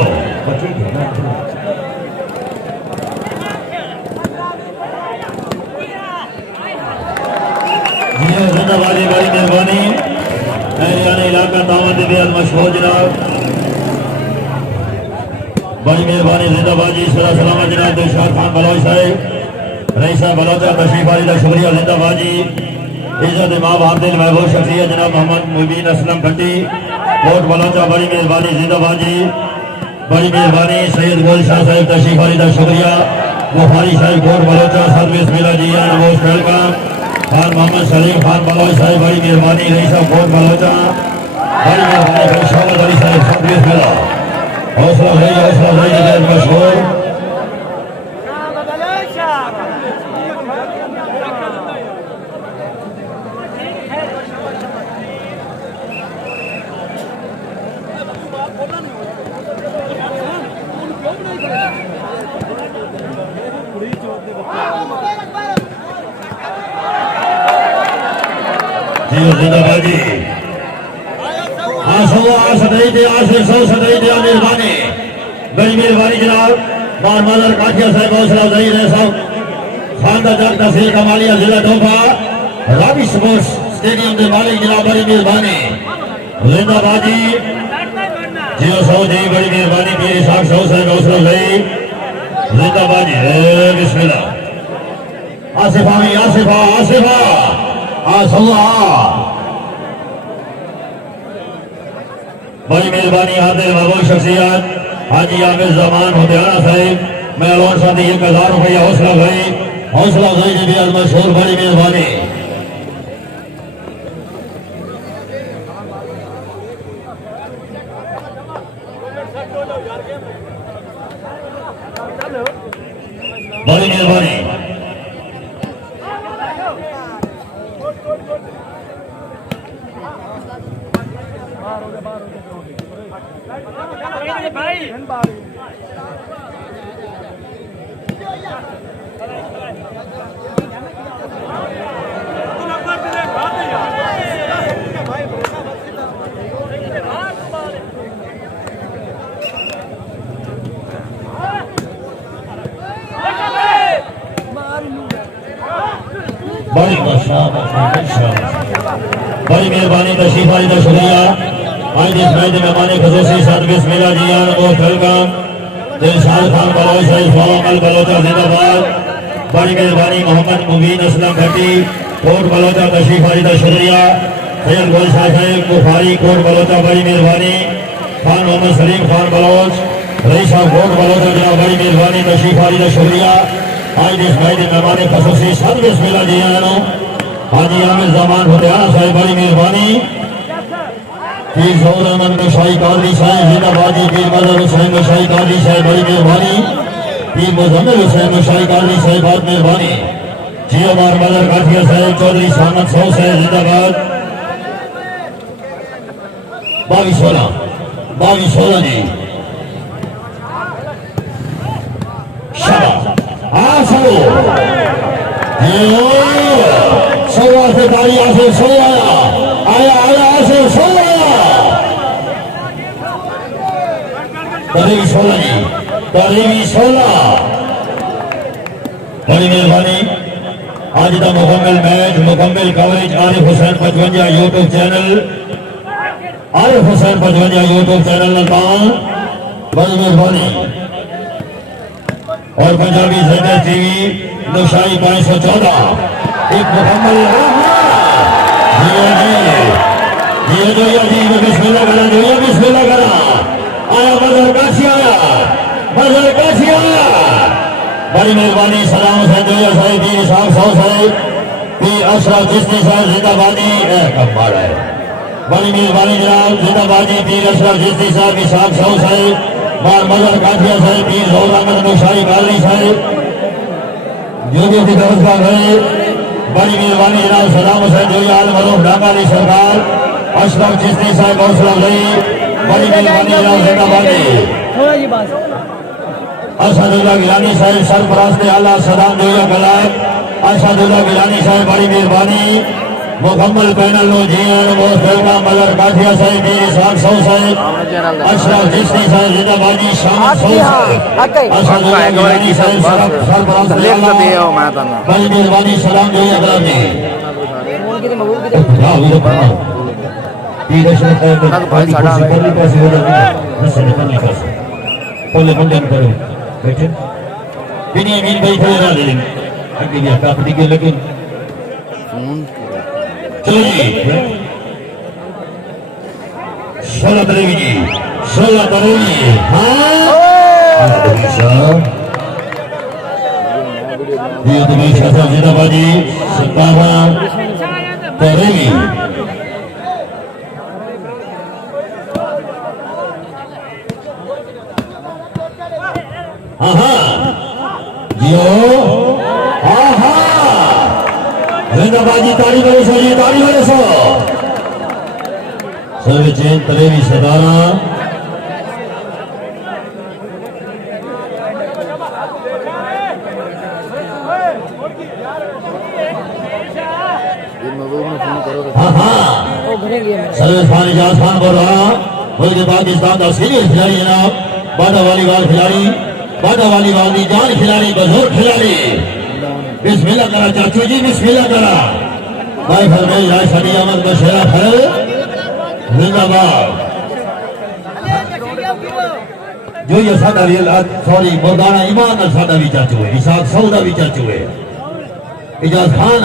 जियो जिंदाबादी बड़ी मेहरबानी एरियाने इलाका दावत बेहद मशहूर जनाब बड़ी मेहरबानी जिंदाबादी सदा सलामत जनाब दिलशाद खान बलोच साहब रईसा बलोचा तशरीफ आली का शुक्रिया जिंदाबादी इज्जत माँ बाप दिल महबूब शख्सियत जनाब मोहम्मद मुबीन असलम भट्टी कोट बलोचा बड़ी मेहरबानी जिंदाबादी बड़ी मेहरबानी सैयद गोल शाह साहब तशरीफ आली का शुक्रिया बुखारी साहब कोट बलोचा सर्विस मिला जी मोस्ट वेलकम खान मोहम्मद सलीम खान बलोच साहब बड़ी मेहरबानी रईसा कोट बलोचा बड़ी मेहरबानी शौकत अली साहब सर्विस मिला हौसला भाई मशहूर जिंदाबादी मेहरबानी बड़ी मेहरबानी जनाब बार मादर काठिया साहब हौसला अफजाई रहे साहब खानदा जग तहसील कमालिया जिला डोभा राबी स्पोर्ट्स स्टेडियम के मालिक जनाब बड़ी मेहरबानी जिंदाबादी जियो सौ जी बड़ी मेहरबानी पीर साहब सौ साहब हौसला अफजाई जिंदाबादी बिस्मिल्लाह आसिफा बड़ी मेहरबानी आते महबूब शख्सियत हाजी आमिर जमान हुतियाना साहब मैं अलवान साथी 1000 रुपया हौसला भाई जी भी मशहूर बड़ी मेहरबानी बड़ी मेहरबानी बड़ी मेहरबानी तशरीफ आने का शुक्रिया। आज इस मैच में मेहमानी खसूसी साथ बिस्मिल्लाह जी आन मोस्ट वेलकम दिलशाद खान बलोच अल बलोचा जिंदाबाद। बड़ी मेहरबानी मोहम्मद मुबीन असलम भट्टी कोट बलोचा तशरीफ आने का शुक्रिया। सैयद गोल शाह साहब बुखारी कोट बलोचा बड़ी मेहरबानी। खान मोहम्मद सलीम खान बलोच रईस साहब कोट बलोचा जनाब बड़ी मेहरबानी तशरीफ आने का शुक्रिया। आज इस मैच में मेहमानी खसूसी साथ बिस्मिल्लाह जी आन हाजी आमिर जमान फतेहाना साहब बड़ी मेहरबानी। पीर सऊद अहमद मशाई कादरी साहब जिंदाबाद जी। पीर मदर हुसैन मशाई कादरी साहब बड़ी मेहरबानी। पीर मुजम्मिल हुसैन मशाई कादरी साहब बहुत मेहरबानी। जियो मार मदर काठिया साहब चौधरी सामत सौ साहब जिंदाबाद। 22-16 जी शाबाश। सवा से तारी आसे सो आया आसे सो आया। करीबी 16 जी करीबी 16 बड़ी मेहरबानी। आज का मुकम्मल मैच मुकम्मल coverage Arif Hussain 55 YouTube channel Arif Hussain 55 YouTube channel बड़ी मेहरबानी। और पंजाबी ज़ेडर टीवी नौशाई 514 एक मुकम्मल बिस्मिल्लाह करा आया मजर काशी आया बड़ी मेहरबानी। सलाम हुसैन जोया साहब पीर साहब सौ साहब पीर अशरफ चिश्ती साहब जिंदाबादी कमाल है। बड़ी मेहरबानी जनाब जिंदाबादी पीर अशरफ चिश्ती साहब साहब सौ साहब मार मजर काठिया साहब पीर जौहर अहमद नौशाई कादरी साहब जो भी व्यवस्था है। बड़ी मेहरबानी जनाब सलाम हुसैन जोया आल मरूफ डांगाली सरकार अशरफ चिश्ती साहब हौसला अफजाई बड़ी मेहरबानी जनाब जिंदाबादी। असदुल्लाह गिलानी साहब सरपरस्त आला सदाम जोया कलाब असदुल्लाह गिलानी साहब बड़ी मेहरबानी। मुकम्मल पैनल नो जी मोस्ट वेलकम मदर काठिया साहब मेरे साथ सौ साहब अशरफ चिश्ती साहब जिंदाबादी शामिल सौ साहब असदुल्लाह गिलानी साहब सरपरस्त बड़ी मेहरबानी सलाम जोया कलाब जी। बैठे बिनियामीन भाई थे राज़ी आगे भी आपका अपनी के लेकिन चलो जी 16 तरेवी जी 16 तरेवी हाँ ये तो भाई शासन जिंदाबादी 57 तरेवी जिंदाबादी ताली बड़े सो जी ताली बड़े सो सर्वे चेन तलेवी 17 सर्वे खान इजाज खान बोल रहा मुल्क पाकिस्तान का सीनियर खिलाड़ी जनाब बाधा वालीबाल खिलाड़ी बाधा वालीबाल की जान खिलाड़ी बुजुर्ग खिलाड़ी बिस्मिल्लाह करा चाचू जी बिस्मिल्लाह करा भाई फरमाई राज सदी अहमद बशरा फल जिंदाबाद। जो ये सादा रियल सॉरी मुर्दाना ईमान सादा भी चाचू है इसाक सौदा भी चाचू है इजाज खान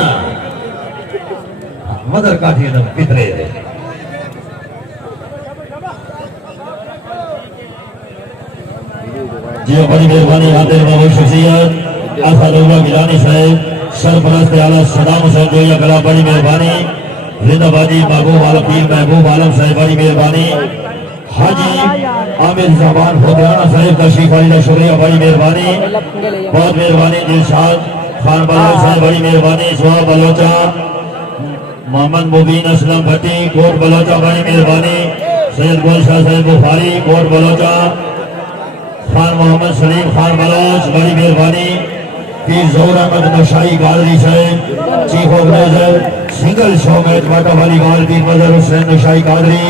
मदर काठी एकदम पितरे है। जी बड़ी मेहरबानी हाजिर बाबू शख्सियत असदुल्लाह गिलानी साहब सरपरस्त आला सदाम हुसैन जोया कला बड़ी मेहरबानी। जिंदाबादी महबूब आलम पीर महबूब आलम साहब बड़ी मेहरबानी। हाजी आमिर जमान फतेहाना साहब तशरीफ आने का शुक्रिया बड़ी मेहरबानी बहुत मेहरबानी। दिलशाद खान बलोच साहब बड़ी मेहरबानी। सुहा बलोचा मोहम्मद मुबीन असलम भट्टी कोट बलोचा बड़ी मेहरबानी। सैयद गोल शाह साहब बुखारी कोट बलोचा खान मोहम्मद सलीम खान बलोच बड़ी मेहरबानी। पीर जौहर अहमद नौशाई कादरी साहब chief organiser single show match वाटा वालीबाल पीर मदर हुसैन नौशाई कादरी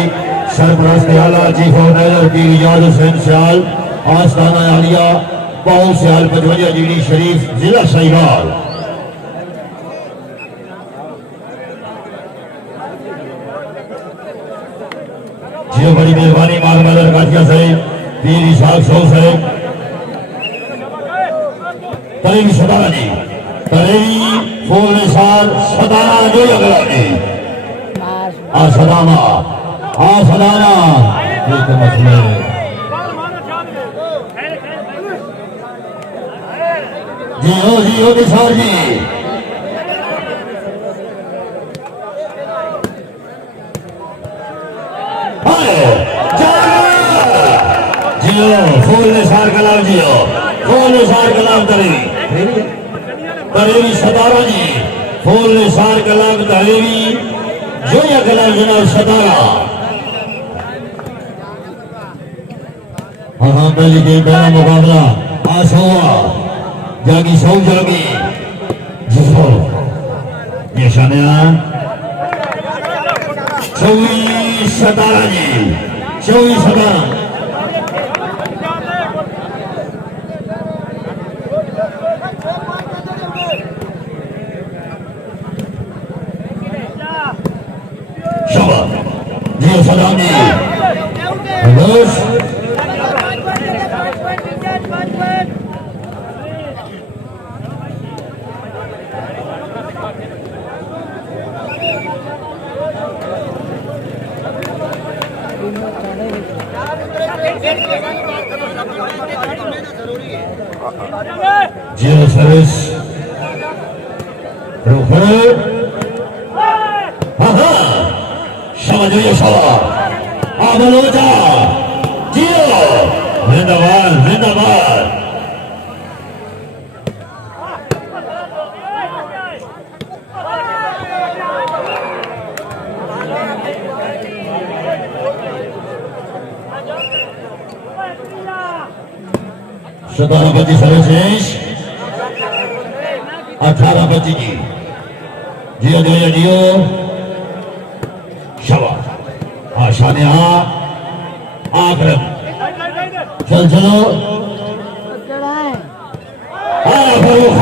सरपरस्त आला चीफ ऑर्गेनाइजर पीर इजाज हुसैन सियाल आस्ताना आलिया बाउल सियाल 55 जीडी शरीफ जिला साहिवाल जियो बड़ी मेहरबानी मालगादर काठिया साहब पीर इसाक सौ साहब करेगी सदारा जी करेगी फूल निसार सदारा जो अगला जी आ सदामा एक मसले जियो निसार जी जियो फूल निसार कलाम जियो फूल निसार कलाम करेगी सदारा जी फूल निसार कलाम करेगी जो या कलाम जनाब सदारा हाँ पहली गेम पहला मुकाबला पास हुआ जागी सौ जागी जिसो ये शानिया चौबीस सतारा जी 24 सतारा शाबाश जी सलाम जी बस जीरो सर्विस रुको समझिए सवाल आबलोचा जियो जिंदाबाद जिंदाबाद सतारा 25 सर्विसेस 18-25 की जियो जियो जियो शाबाश आशाने आक्रम चल चलो फरूख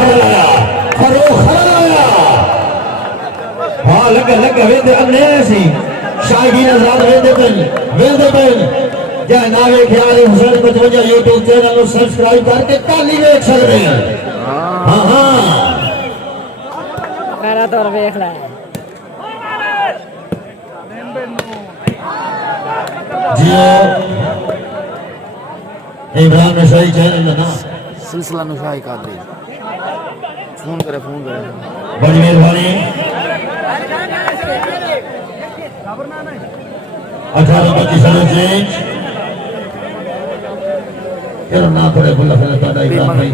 हाँ लगे वेंदे अगले सी शाहीन आजाद वेंदे पेन या ना वेख्या हुसैन 55 यूट्यूब चैनल को सब्सक्राइब करके ताली वेख सकते हैं हाँ हाँ करा तो वेख ले जियो इमरान नशाई चैनल ना सिलसिला नशाई कादरी फोन करे बड़ी मेहरबानी 18-25 सर्विसेस चलो ना थोड़े बुला फिर इमरान भाई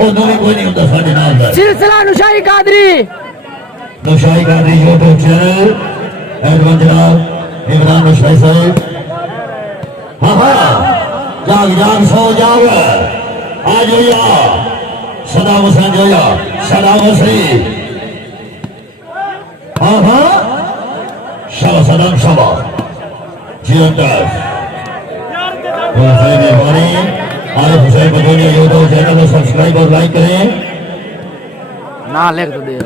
ओ नवी कोई नहीं होता साढ़े नाल दा सिलसिला नशाई कादरी यूट्यूब चैनल एडवांस जनाब इमरान नशाई साहब हाँ हाँ जाग सो जाग आज होया सदाम हुसैन जोया सदाम हुसैन हाँ हाँ शाबाश सदाम शाबाश जीवंतर मेहरबानी आरिफ हुसैन बदौनिया यूट्यूब चैनल को सब्सक्राइब और लाइक करें ना लिख तो दे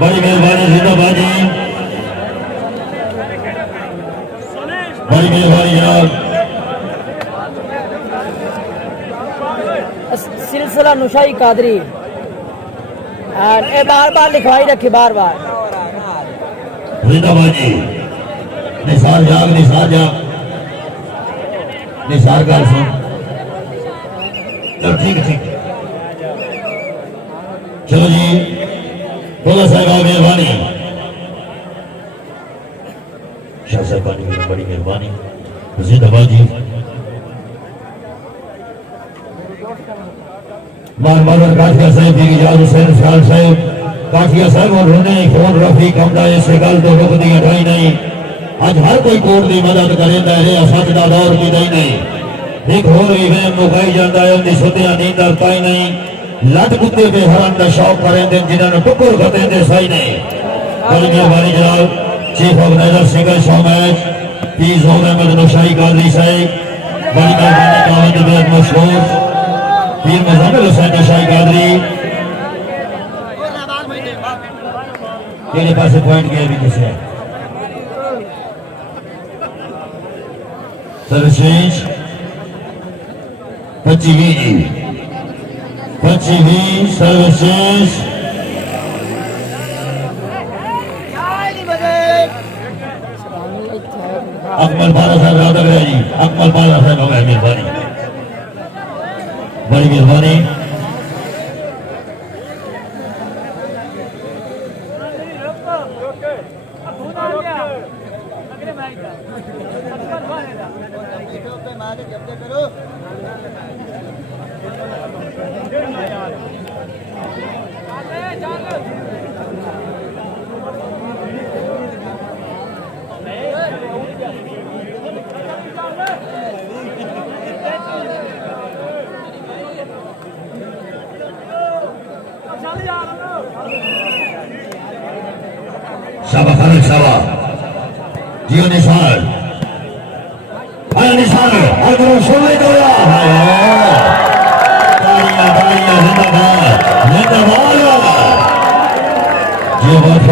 बड़ी मेहरबानी जिंदाबाद जी बड़ी मेहरबानी जनाब सिलसिला नुशाई कादरी बार बार लिखवाई रखी बार जिंदाबाद जी निसार जाग निसार गाल सुन चलो ठीक है चलो जी बोला साहब मेहरबानी शाह साहब बड़ी मेहरबानी जिंदाबाद जी मार काठिया साहब जी इजाज हुसैन साल साहब काठिया साहब और उन्हें फोन रफी कमदा इस गल तो रुक दी हटाई नहीं आज हर कोई कोर्ट की मदद करेंदा है सच का दौर की नहीं एक होर भी वहम मुकाई जाता है उनकी सुतिया नींदर पाई नहीं लट कुत्ते पे हरण का शौक करेंदे जिन्होंने टुकुर खतेंदे सही नहीं बड़ी मेहरबानी जनाब chief organiser single show match पीस अहमद नौशाई कादरी साहब बड़ी मेहरबानी कावंद बेहद मशहूर पीर मुजम्मिल हुसैन नौशाई कादरी तेरे पास पॉइंट गया भी किसे सर्विस 25 सर्विस अकमल बाला साहब राधा गया जी अकमल बाला साहब हो गए मेहरबानी बड़ी मेहरबानी शाबाश खालिद शाबाश जियो निशान अरे निशान और करो शोले दो तालियां तालियां जिंदाबाद ये बात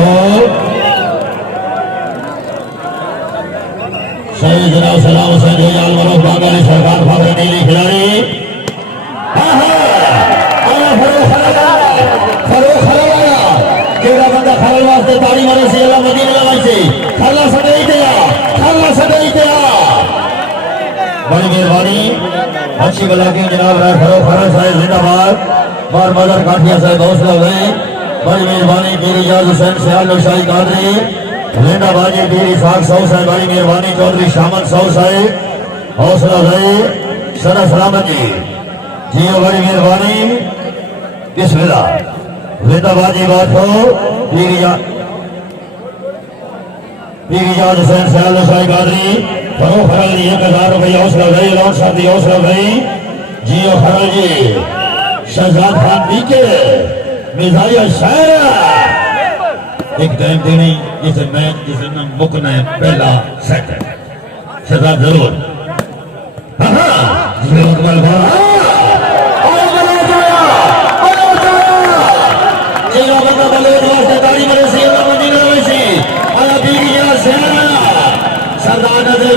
सही जनाब सलाम हुसैन याल वालों बांग्लादेश सरकार फादर नीली खिलाड़ी खरल वास्ते ताड़ी मारे से अल्लाह मदीने लगाई से खरला सदैई दिया बड़ी मेहरबानी अच्छी बला की जनाब राय खरो खरल साहब जिंदाबाद बार मदर काठिया साहब हौसला हुए बड़ी मेहरबानी पीर इजाज हुसैन सियाल नौशाई कादरी जिंदाबाद पीर इसाक सौ साहब बड़ी मेहरबानी चौधरी शामन सौ साहब हौसला हुए सदा सलामत जी बड़ी मेहरबानी बिस्मिल्लाह जिंदाबाद जी बात हो पीर इजाज हुसैन सियाल नौशाई कादरी फरो खरल जी 1000 रुपये हौसला गई लौट साथी हौसला गई जियो खरल जी शहजाद खान बीके मिजाइया शायर एक टाइम देनी जिसे मैच जिसे न मुकना है पहला सेट है शहजाद जरूर हाँ जिसमें मुकमल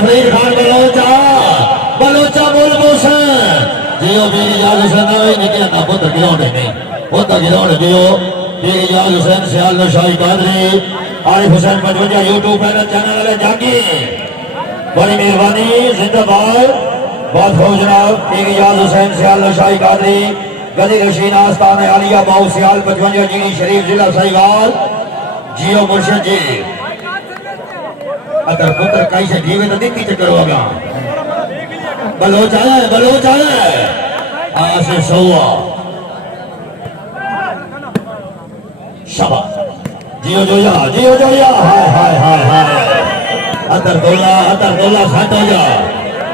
फरीद खान बलोचा बोल बोसन जियो पीर इजाज हुसैन निकले ना पुत्र गिराउंड नहीं पुत्र गिराउंड जियो Pir Ijaz Hussain Sial Naushahi Qadri Arif Hussain 55 YouTube panel channel वाले जागी बड़ी मेहरबानी जिंदाबाद बहुत हो जनाब पीर इजाज हुसैन सियाल नौशाई कादरी गली रशीद आस्तान आलिया बाऊ सियाल 55 जीनी शरीफ जिला साहिवाल जियो मुर्शिद जी अगर पुत्र कहीं से जीवे तो नीति चक्कर होगा बलोच आया आसे सौआ शाबाश जियो जोया हाय हाय हाय हाय अतर दोला सेट हो जा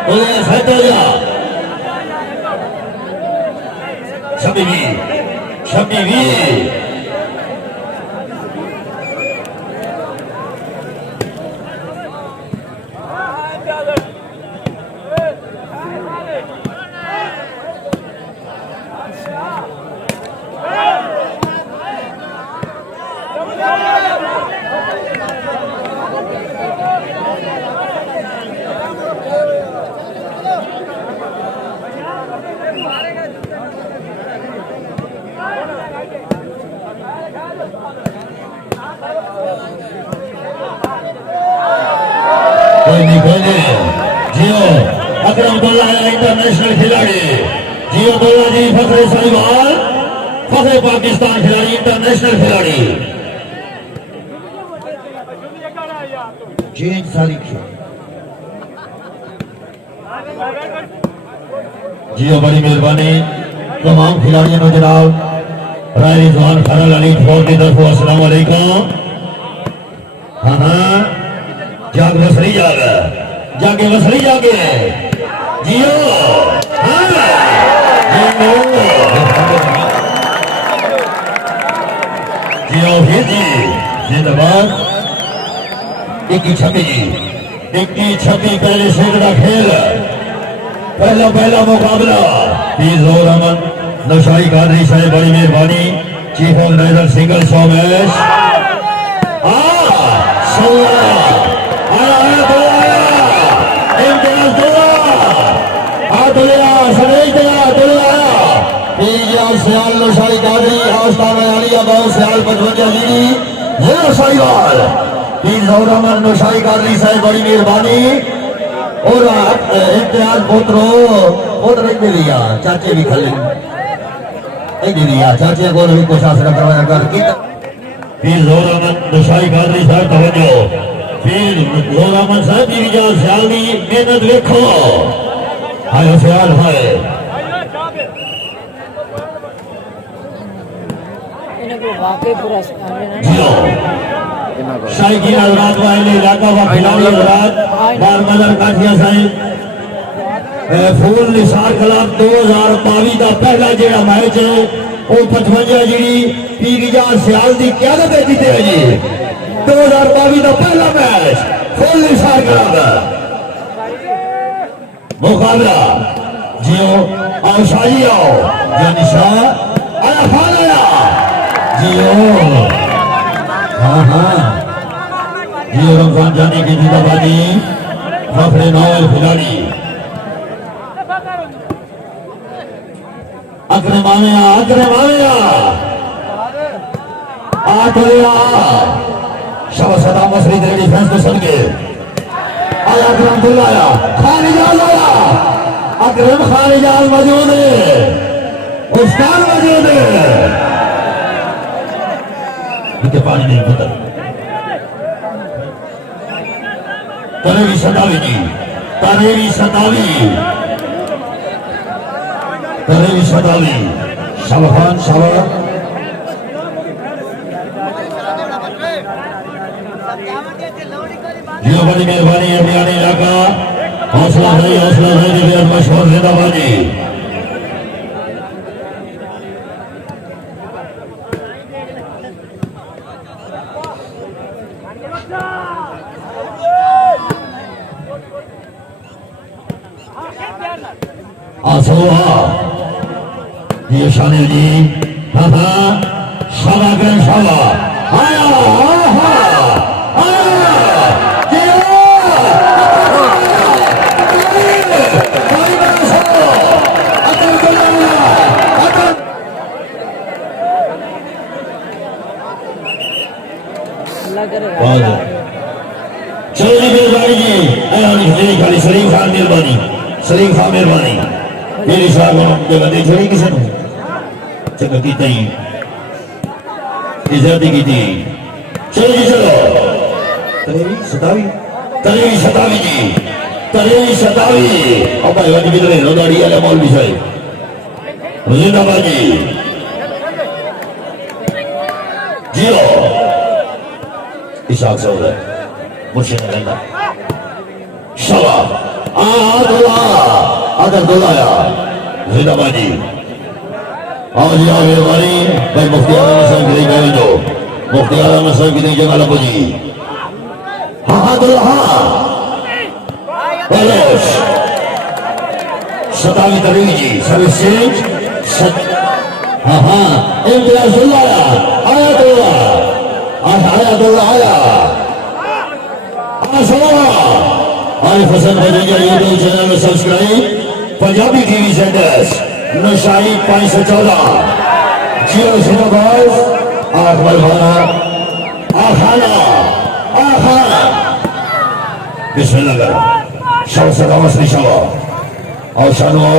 बोले सेट हो जा शबी भी जियो अकरमुल्ला इंटरनेशनल खिलाड़ी जियो दुल्ला जी फखरे साहिवाल फखरे पाकिस्तान खिलाड़ी इंटरनेशनल खिलाड़ी चेंज सारी जियो बड़ी मेहरबानी तमाम खिलाड़ियों को जनाब राय रिजवान खरल अली फोर की तरफ अस्सलाम वालेकुम हाँ जाग वसली जागे वसली जागे जियो जियो फिर जी जिंदाबाद 21-26 इक्की छत्ती पहले सेट का खेल पहला मुकाबला जोर अमन नौशाई कादरी साहब बड़ी मेहरबानी chief organiser single show match Naushahi Qadri आस्था में बहुत सियाल 55 गिरी ये नौशाई वाल जोर अमन नौशाई कादरी साहब बड़ी मेहरबानी और इम्तियाज पोत्रो एक दिया चाचे भी खले एक दिया चाचे को भी कुछ आसरा करवाया करके फिर जोर अमन नौशाई कादरी साहब तवज्जो फिर जोर अमन साहब की रिजा ख्याल दी मेहनत देखो हाय ख्याल है वाकई शाही की औलाद वाले इलाका व खिलाड़ी औलाद बारमदर काठिया साहिब फूल निसार खिलाफ 2022 का पहला जेड़ा मैच है वो 55 जी पीरिजा सियाल की क्यादत जीते है जी 2022 का पहला मैच फूल निसार खिलाफ मुकाबला जियो आओ शाही आओ या निशा आया खान आया जियो हाँ जियो रमजान जाने की जिंदाबादी फखरे नावल खिलाड़ी अकरम आमिया आतलिया शब सदा मसरी तेरे डिफेंस को सुन के आया अकरम दुल्ला आया खारिजाल आया अकरम खारिजाल मौजूद है उस्ताद मौजूद है इनके पानी नहीं पता तरेवी सतावी शाहखान शाह ये बड़ी मेहरबानी है बियानी इलाका हौसला है मशहूर जिंदाबादी ये शाने जी शाबा कर शाबा आया चलो जी मेहरबानी जी खाली सलीम खान मेहरबानी मेरी साहब जगह दे छोड़ी किसी को चंगा की तई इज्जत की थी चलो जी चलो तरेवी सतावी जी अब भाई वाली भी तो गाड़ी वाला मौलवी साहब जिंदाबाद जी जियो इशाक से होता है मुर्शिद रहना शबा आदर दोलाया जिंदाबाद जी आओ जी आओ मेहरबानी भाई मुफ्ती आलम साहब की गए जो मुफ्ती आलम साहब की जगह लो जी हाँ दुल्हा बलोच सतावी तरीवी जी सर्विस चेंज हाँ इम्तियाजुल्ला आया दुल्हा आया आरिफ हसन भजनिया यूट्यूब चैनल में सब्सक्राइब पंजाबी टीवी सेंटर्स नौशाई 514 जियो सिनेमास अकबर खाना बिस्मिल्लाह शव सदा मसली शव और शानो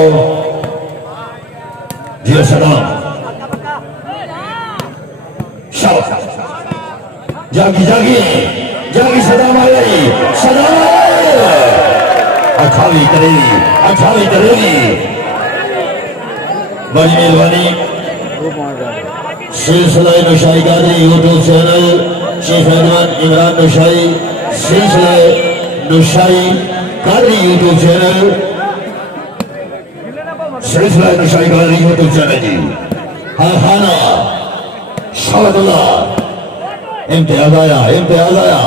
जियो सदाम शव जागी सदाम आई अठावी करेगी बड़ी मेहरबानी सिलसिला नौशाई कादरी यूट्यूब चैनल शेख इमरान नौशाई सिलसिला नौशाई कादरी यूट्यूब चैनल सिलसिला नौशाई कादरी यूट्यूब चैनल जी हाँ खाना शाहदुल्ला इम्तियाज आया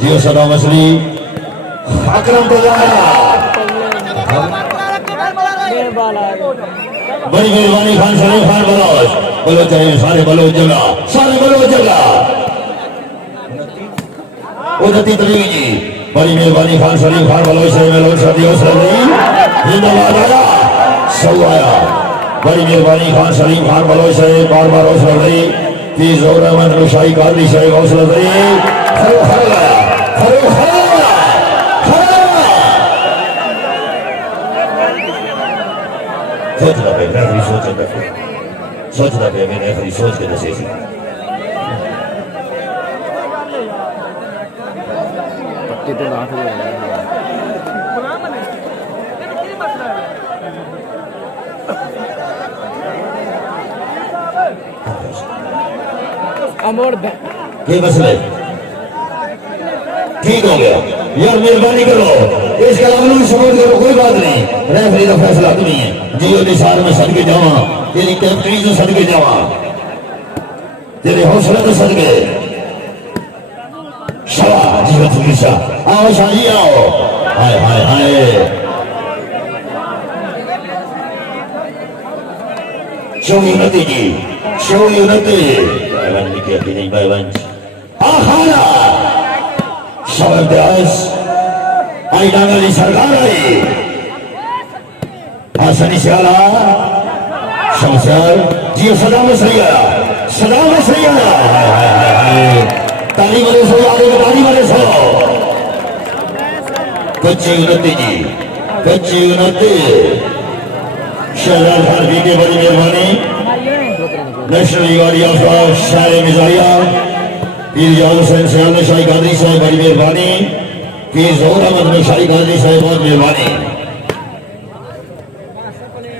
जियो सदा मसली अकरम तैयार बड़ी मेहरबानी खान सलीम खान बलोच चाहिए सारे बलोच जगह उन्नति तरीके जी बड़ी मेहरबानी खान सलीम खान बलोच है मेलोच सदियों से नहीं जिंदाबाद आया सब आया बड़ी मेहरबानी खान सलीम खान बलोच है बार बार हौसला रही तीस जोर अहमद शाही कादरी शाही हौसला रही सोचता पे मैंने खरी सोच के दसे सी पट्टी तो लाख अमोड़ ये मसले ठीक हो गया यार मेहरबानी करो इसके अलावा सपोर्ट करो कोई बात नहीं रेफरी का फैसला तो नहीं है जियो निसार में सदके जावा तेरी कैप्टनी तो सदके जावा तेरे हौसले तो सदके शाह जियो तुलिसा आओ शाही आओ हाय हाय हाय शो यूनिटी जी शो यूनिटी बायवन लिखे अभी नहीं बायवन आखाना शबद दास आई डांगली सरकार आई आसनी से आला शमशर जियो सदा में सही आया ताली वाले सो आगे ताली वाले सो कच्ची उन्नति शहजाद खान की बड़ी मेहरबानी नेशनल युवा ऑफ शायर मिजाइया पीर जाल हुसैन सियाल शाही कादरी साहब बड़ी मेहरबानी पीर जोहर अहमद शाही कादरी साहब बहुत मेहरबानी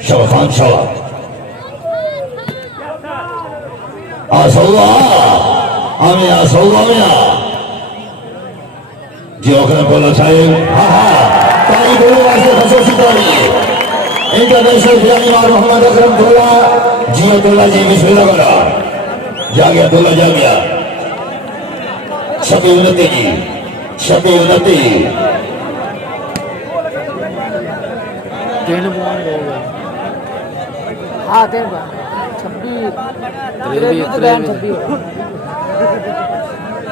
शाह खान शाह आसौदा में जी अकरम बोला साहब ताली बोलो वास्ते खसूसी ताली इंटरनेशनल खिलाड़ी मोहम्मद अकरम बोला जी अब्दुल्ला जी बिस्मिल्लाह बोला जा गया शबी उन्नति तीन बॉल हो गए हाँ तीन बॉल 26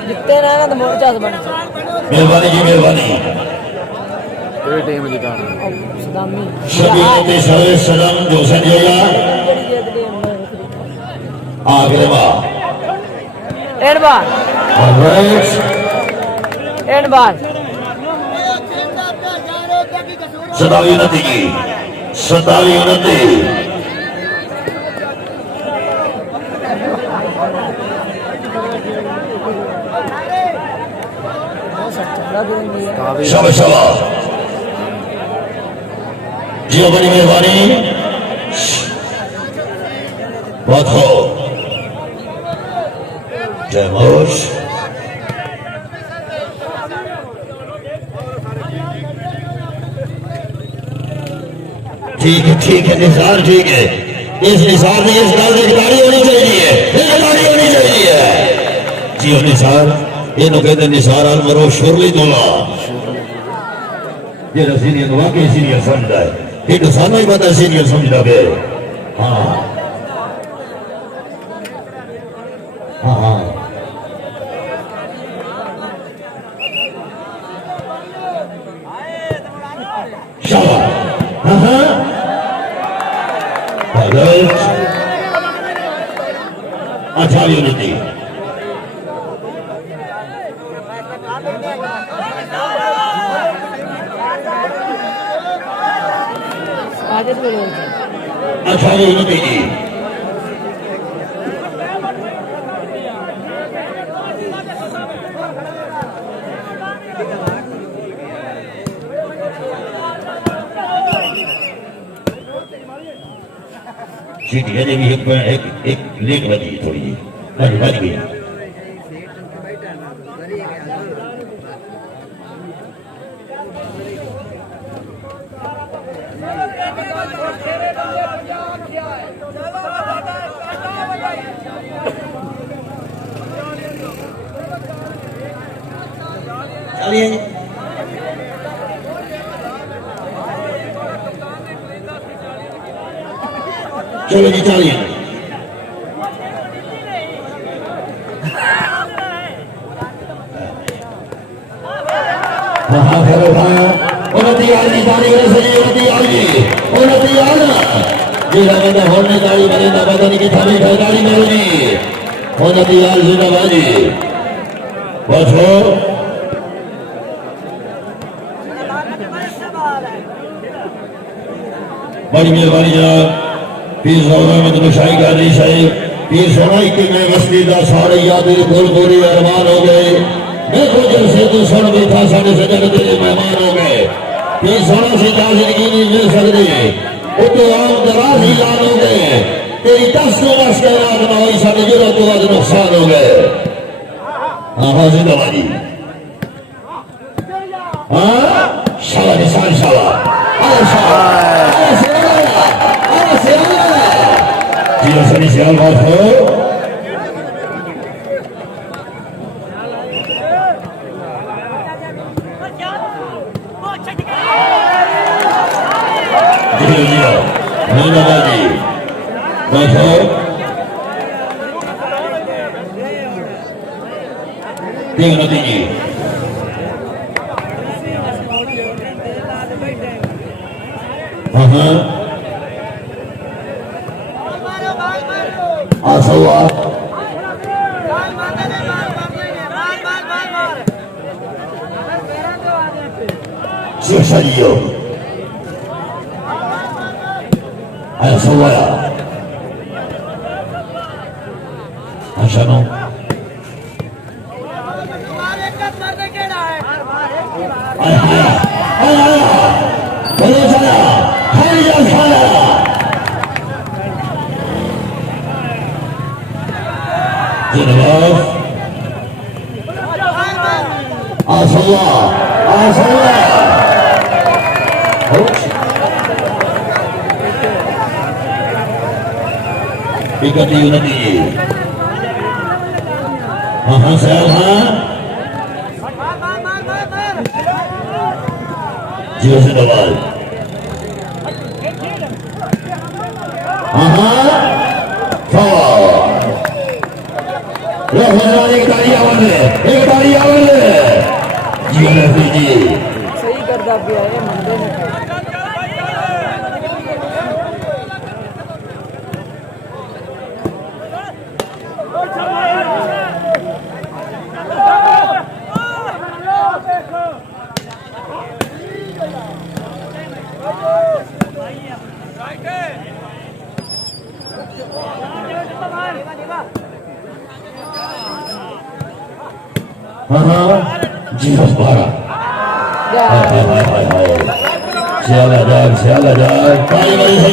जितने रहे ना तो मोर्चा से बने मेहरबानी जी मेहरबानी पूरी टीम जिताना सदामी शबी उन्नति सदम जोसन जोया आगे एंड बार सदावी उन्नति शाबाश जी बड़ी मेहरबानी बहुत हो जय मोश ठीक है निसार ठीक है इस निसार में इस गाल की गाड़ी होनी चाहिए जी निसार ये कहते निसार al मरो शुरली दोला ये सीनियर वाकई सीनियर समझता है ये तो सानू ही पता सीनियर समझता है हाँ अच्छा यूनिटी अच्छा यूनिटी जी सीटी है भी एक लेक बनी थोड़ी जी बन गई चलिए चलो जी 40 हाँ फिर उठाया 29 की ताली करे सही 29 जिला बंदा होने ताली बनेगा पता नहीं कि थाली ताली मारोगी 29 जिंदाबादी बस हो बड़ी मेहरबानी जनाब पीर सोना में तो शाही कर रही सही पीर सोना की मैं मस्ती का सारे याद गोल गोरी अरमान हो गए देखो जब से तो सुन बैठा साढ़े सजन तेरे मेहमान हो गए पीर सोना से क्या जिंदगी नहीं मिल सकती तो आम दराज ही लान हो गए तेरी दस तो बस के रात ना हुई साढ़े जुरा तो आज नुकसान हो गए हाँ जिंदाबादी हाँ शाला निशान शाला अरे शाला सनी सियाल बात हो जी बात हो तीन नदी जी हाँ आसवा Sexario Asawaya Asano Ikati Unati Selha Jiwa Sindawal एक ताली आवाज जीवन जी सही करदा पिया है मंदे ने जीवन बारा सियाला जाए ताली वाली सही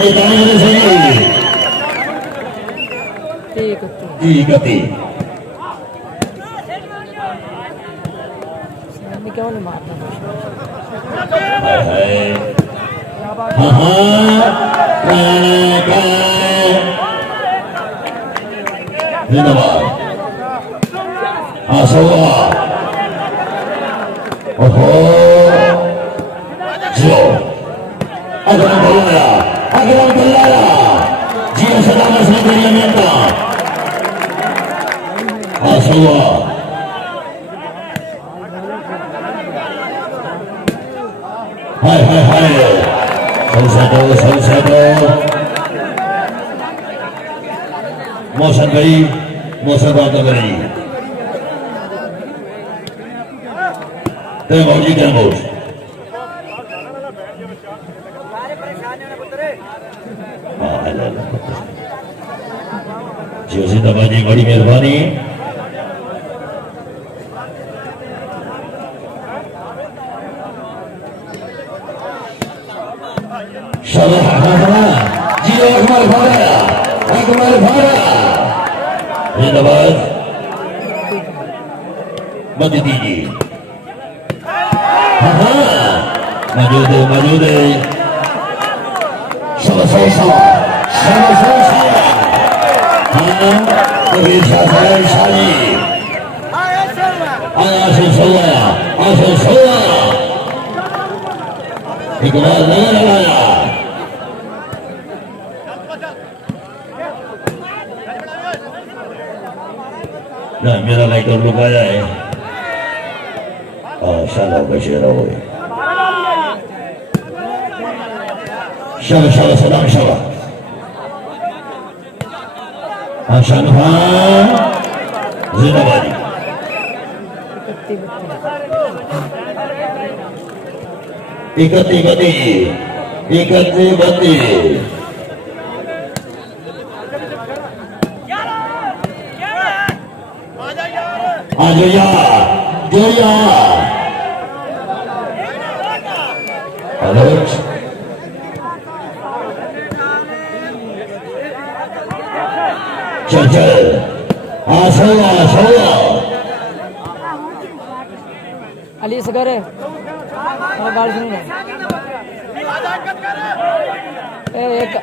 ठीक है क्यों नहीं मारना जिंदाबाद आसवा ओहो जो अगरम बल्लारा जियो सदामा संगरिया मेंटा आसवा हाय संसदो मौसम गई मौसम बात गई ते मौजी क्या बोल जियो जिंदाबादी बड़ी मेहरबानी जियो अकमल भाड़ा जिंदाबाद मत दीजिए मौजूद है कबीर शाही आया से सोया इकबाल नहीं लगाया मेरा लाइटर लुकाया है शाला बशेरा हो शाला शाला सलाम शाला शानभान जिंदाबादी इकती बत्ती जोया जोया अलर्ट चल चल सोया सोया अली सगर और बाल सुनो ना एक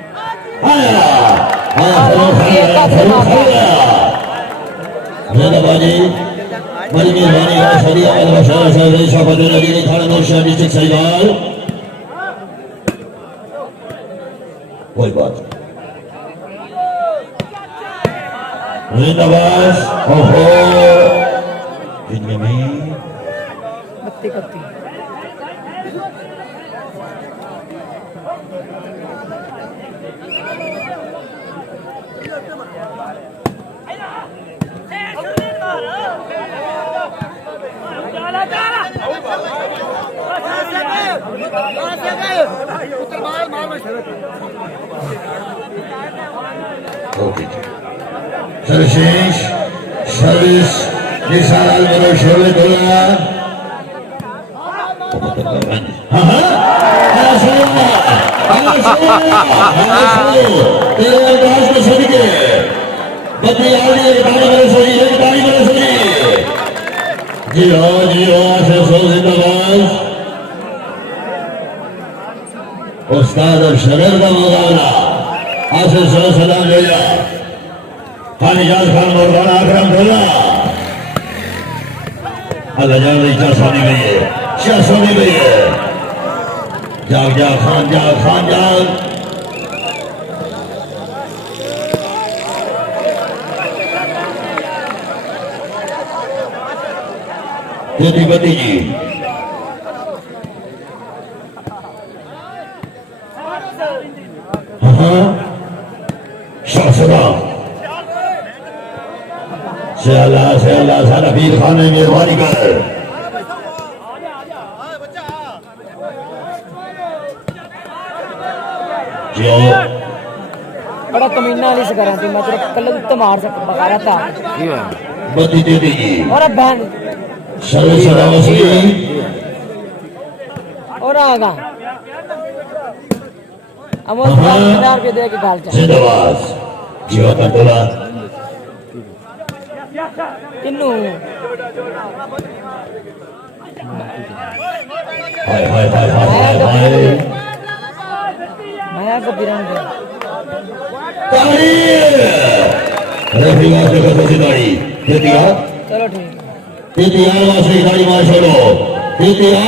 जिंदाबादी बड़ी मेहरबानी है सरिया डिस्ट्रिक्ट सहीवाल कोई बात जिंदाबाद ओहो जिनमें भी बत्ती करती सर्विस सर्विस निशान मेरे शोले दोला जी हाँ जिंदाबाद उस्ताद और शगर का मुकाबला आसिफ सलाम जोया खानिजाज खान मौलाना अकरम ढोला अल्लाह जान रही क्या सोनी गई है क्या सोनी गई है जाग जाग खान जाग देती बती जी हाँ शासना से अल्लाह सारा वीर खान ने मेहरबानी कर जो बड़ा कमीना वाली से करा थी मैं तेरे कल तो मार सकता बता रहा था बती दे दीजिए और अब बहन और आगा अमोल ₹50 दे के गाल चल जिंदाबाद जीवा का टोला इन्नू हाय मैं को बिरन दे ताली रफीवा से कसो सितारी देतिया चलो ठीक देतिया वासे गाड़ी मार छोड़ो देतिया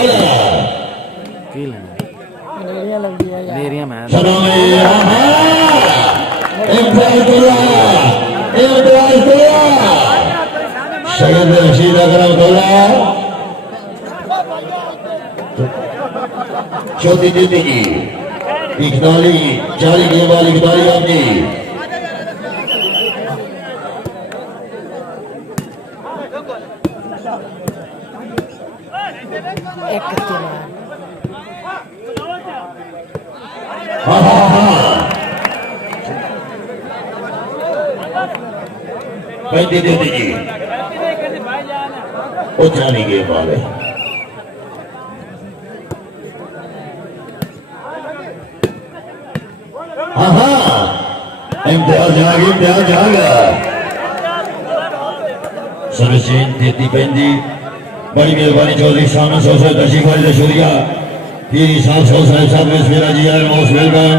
मलेरिया लग गया यार मलेरिया मैं सलाम इम्तियाज टोला सैयद रशीद अकरम टोला चौथी देती की इकताली 40 गेम वाली इकताली आपकी एक करके हाँ 35 देती जी उठानी गेम वाले इम्तियाज जाएगा सर्विसिंग 33 बड़ी मेहरबानी चौधरी सामने 100 तशीफ वाली शुक्रिया पीर साहब 100 साहब में मेरा जी मोस्ट वेलकम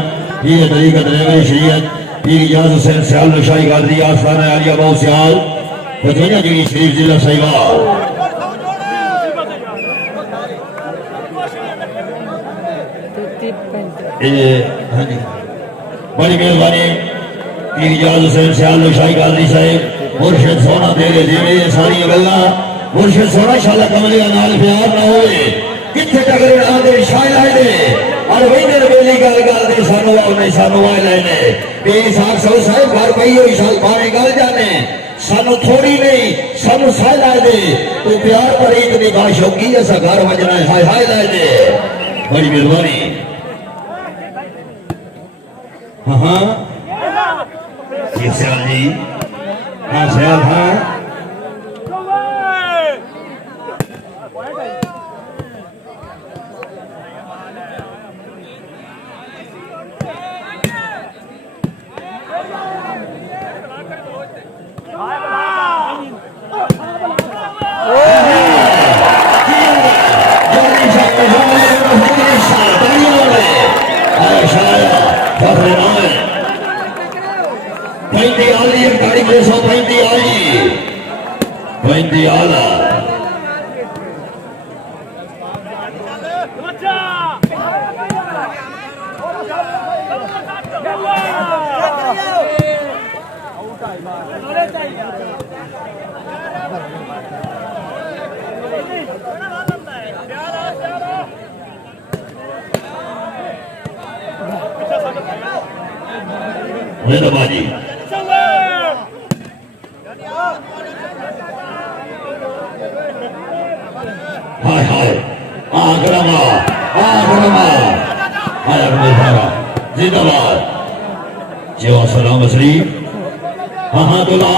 पीर तरीका ड्राइवरी शरीयत पीर इजाज हुसैन सियाल नशाई गादरी आस्थाना आलिया बाउ सियाल बदवैया जी शरीफ जिला सहीवाल बड़ी मेहरबानी पीर इजाज हुसैन सियाल नशाई गादरी साहिब मुर्शिद सोना तेरे जिवें सारी गल्लां मुर्शिद सोना शाला कमलिया नाल प्यार ना होए किथे टकरे ना दे शायद दे और वही मेरे बेली गल गल दे सानू नहीं सानू आ लेने बेसाख सौ साहब घर पई होई साल भावे गल जाने सानू थोड़ी नहीं सानू साय लाए दे तू प्यार पर इतनी बात शौकी ऐसा घर वजना है हाय हाय लाए दे बड़ी मेहरबानी हाँ हाँ जी सयाल जी हाँ सयाल हाँ मेहरबानी हाय हाय आगरमा हाय मेहरा जिंदाबाद जो सलाम असली हाँ हाँ दुला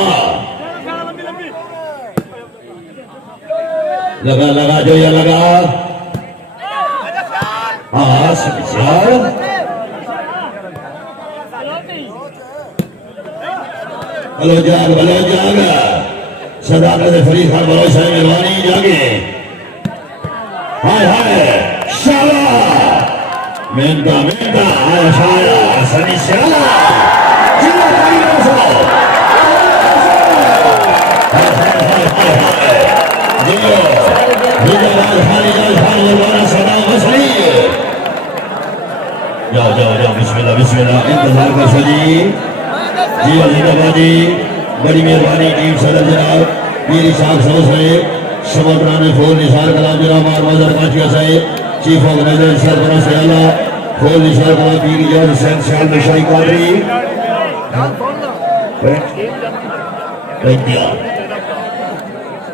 लगा लगा जो या लगा हाँ समझा हेलो जाग सदाकत फरीद खान बलोच साहब मेहरबानी जागे हाय हाय शाबाश मेहनता हाय शाया सनी शाला जिला भाई दोस्तों हाय जियो जिंदाबाद खाली मेहरबानी सदाम असली जाओ बिस्मिल्लाह इंतजार कर सजी जी जिंदाबादी बड़ी मेहरबानी टीम सदर जनाब पीर साहब सरोज साहेब समर्थना फूल निसार कलाम जनाब मारवाजर काशिया साहेब चीफ ऑर्गेनाइजर सरपरस्त से आला फूल निसार कलाम पीर इजाज हुसैन सयाल नशाई कादरी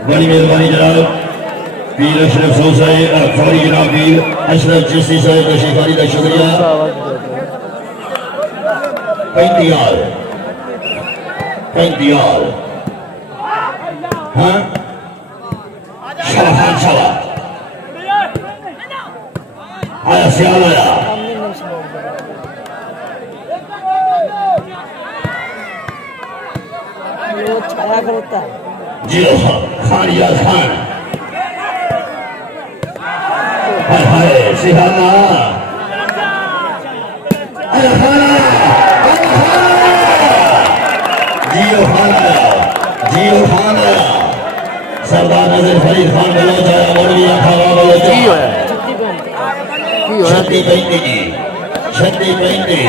बड़ी मेहरबानी जनाब पीर अशरफ सौ साहेब फौरी जनाब पीर अशरफ चिश्ती साहेब नशीकारी का शुक्रिया 35 हाँ शाबाश आया सियाल आया छाया करता जी खान याद खान हाय हाय सिहाना आया खान जियो खान आया सरदार नजर फरीद खान बलोच आया मौलवी खावा बलोच छत्ती पैंती जी छत्ती पैंती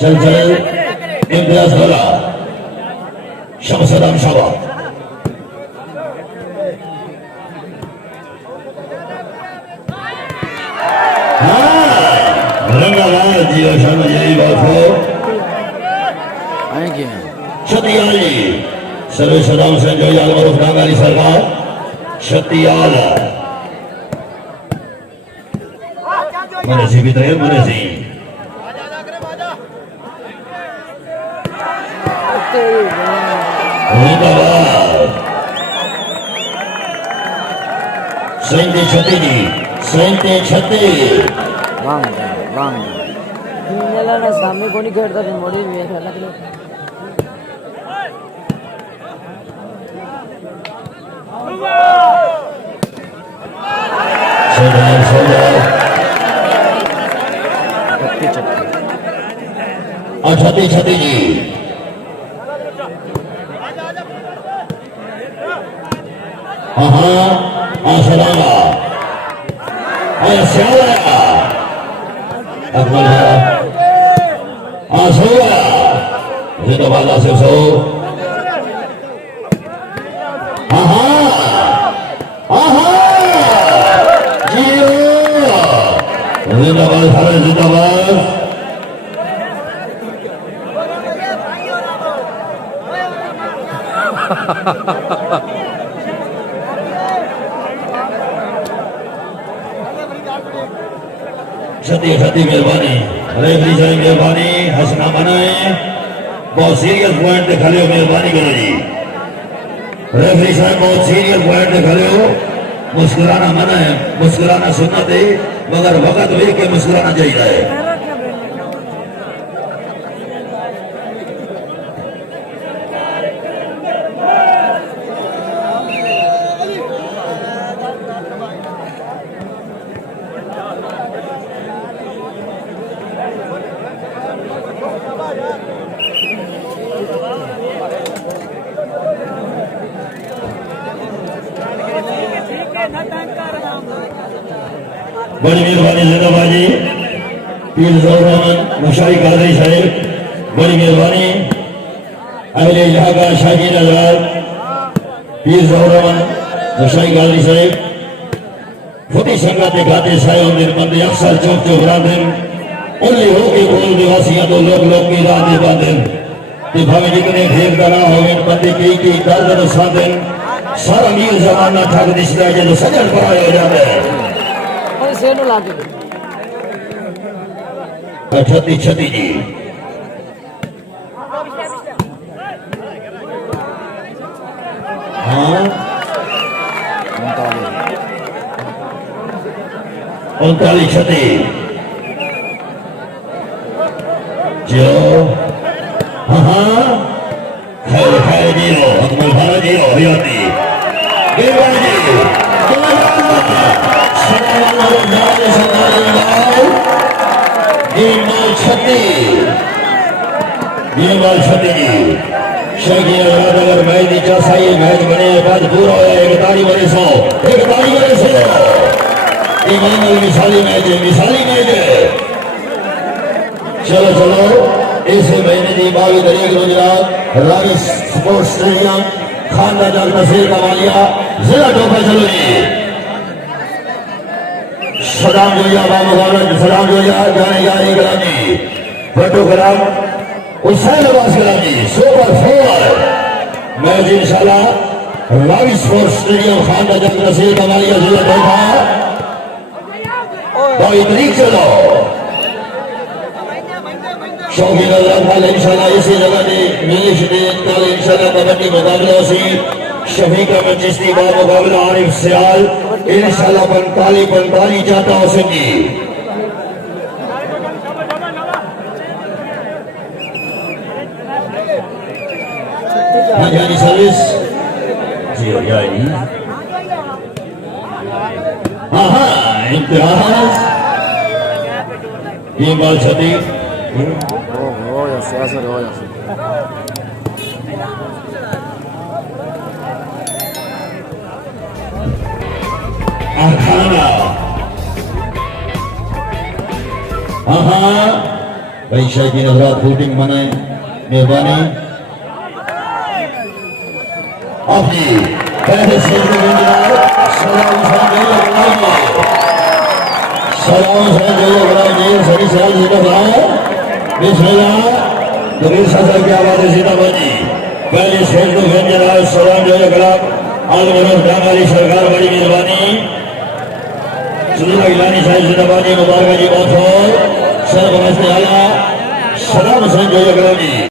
चल इम्तियाज वाला शमसदाम शाबा रंगालाल जी और शर्मा यही बात हो छतियाली सर्वे सदाम से जो याद और उफरांगारी सरकार छतियाल मने सी भी तैयार मने सी सैंती छत्ती जी सैंती छत्ती रंग ना सामने को नहीं खेलता फिर मोड़ी में खेलना के लिए छती छती जी हाँ आसलाना आसलाना अकबर आसलाना जिंदाबाद आसिफ सो हाँ जियो जिंदाबाद सारे जिंदाबाद छती छती मेहरबानी रेफरी साहब मेहरबानी हंसना बनाए बहुत सीरियस पॉइंट पे खड़े हो मेहरबानी करो जी रेफरी साहब बहुत सीरियस पॉइंट पे खड़े हो मुस्कुराना मना है मुस्कुराना सुन्नत है मगर वक्त देख के मुस्कुराना चाहिए बड़ी मेहरबानी जिंदाबाजी पीर ज़ौर-ए-रहमान मुशाई कादरी साहिब बड़ी मेहरबानी अहले इलाका शाकीन हज़रात पीर ज़ौर-ए-रहमान मुशाई कादरी साहिब फुटी संगत दिखाते साहिब दिन बंदे अक्सर चौक चौक रांधन उन्हें हो के बोल निवासियां तो लोग की राह दे बांधन ते भावे जितने ढेर दरा हो बंदे कई दर्द साधन सारा मीर जमाना ठग दिसदा जो सजन पराए हो जाता है सेनो लागे छती छती जी हाँ 39 छती जो हाँ खैर खैर जियो अकबर भारा जियो हयाती बेवानी जी अगर मैच नीचा सही मैच बने बाद पूरा हो एक तारी बने 100 एक तारी बने 100 मिसाली मैच है चलो चलो इस महीने की 22 तारीख गुजरात रावी स्पोर्ट्स स्टेडियम खानदा जग नसीर कमालिया जिला टोपा चलो जी सलाम जोया बाबा सलाम जोया जाने जाने Kalami photograph Hussain Abbas Kalami super 4 match इंशाल्लाह रावी स्पोर्ट्स स्टेडियम खानदा जग नसीर कमालिया जिला टोपा 22 तारीख चलो शौकीन हज़रात इंशाल्लाह इसी जगह ने मैच दे कल इंशाल्लाह कबड्डी मुकाबला सी शफीक अहमद चिश्ती का मुकाबला आरिफ सियाल इंशाल्लाह 45 जाता हो सकी जानी सर्विस जी यानी हाँ इम्तिहाज ये बाल छती हो या सियासत हो या खाना हाँ भाई शायकी नजरात फूटिंग बनाए मेहरबानी आपकी पहले से सलाम सही सलाम जीता बनाओ बिस्मिल्लाह कबीर साहब की आवाज़ सीताबाजी पहले शेर को व्यंजन सलाम जो कलाम आलमरफ डांगाली सरकार बड़ी मेहरबानी सुनील इलानी साहिब जिंदाबादी मुबारक जी बहुत हो सर्व नमस्ते आला सलाम हुसैन जो कलाम जी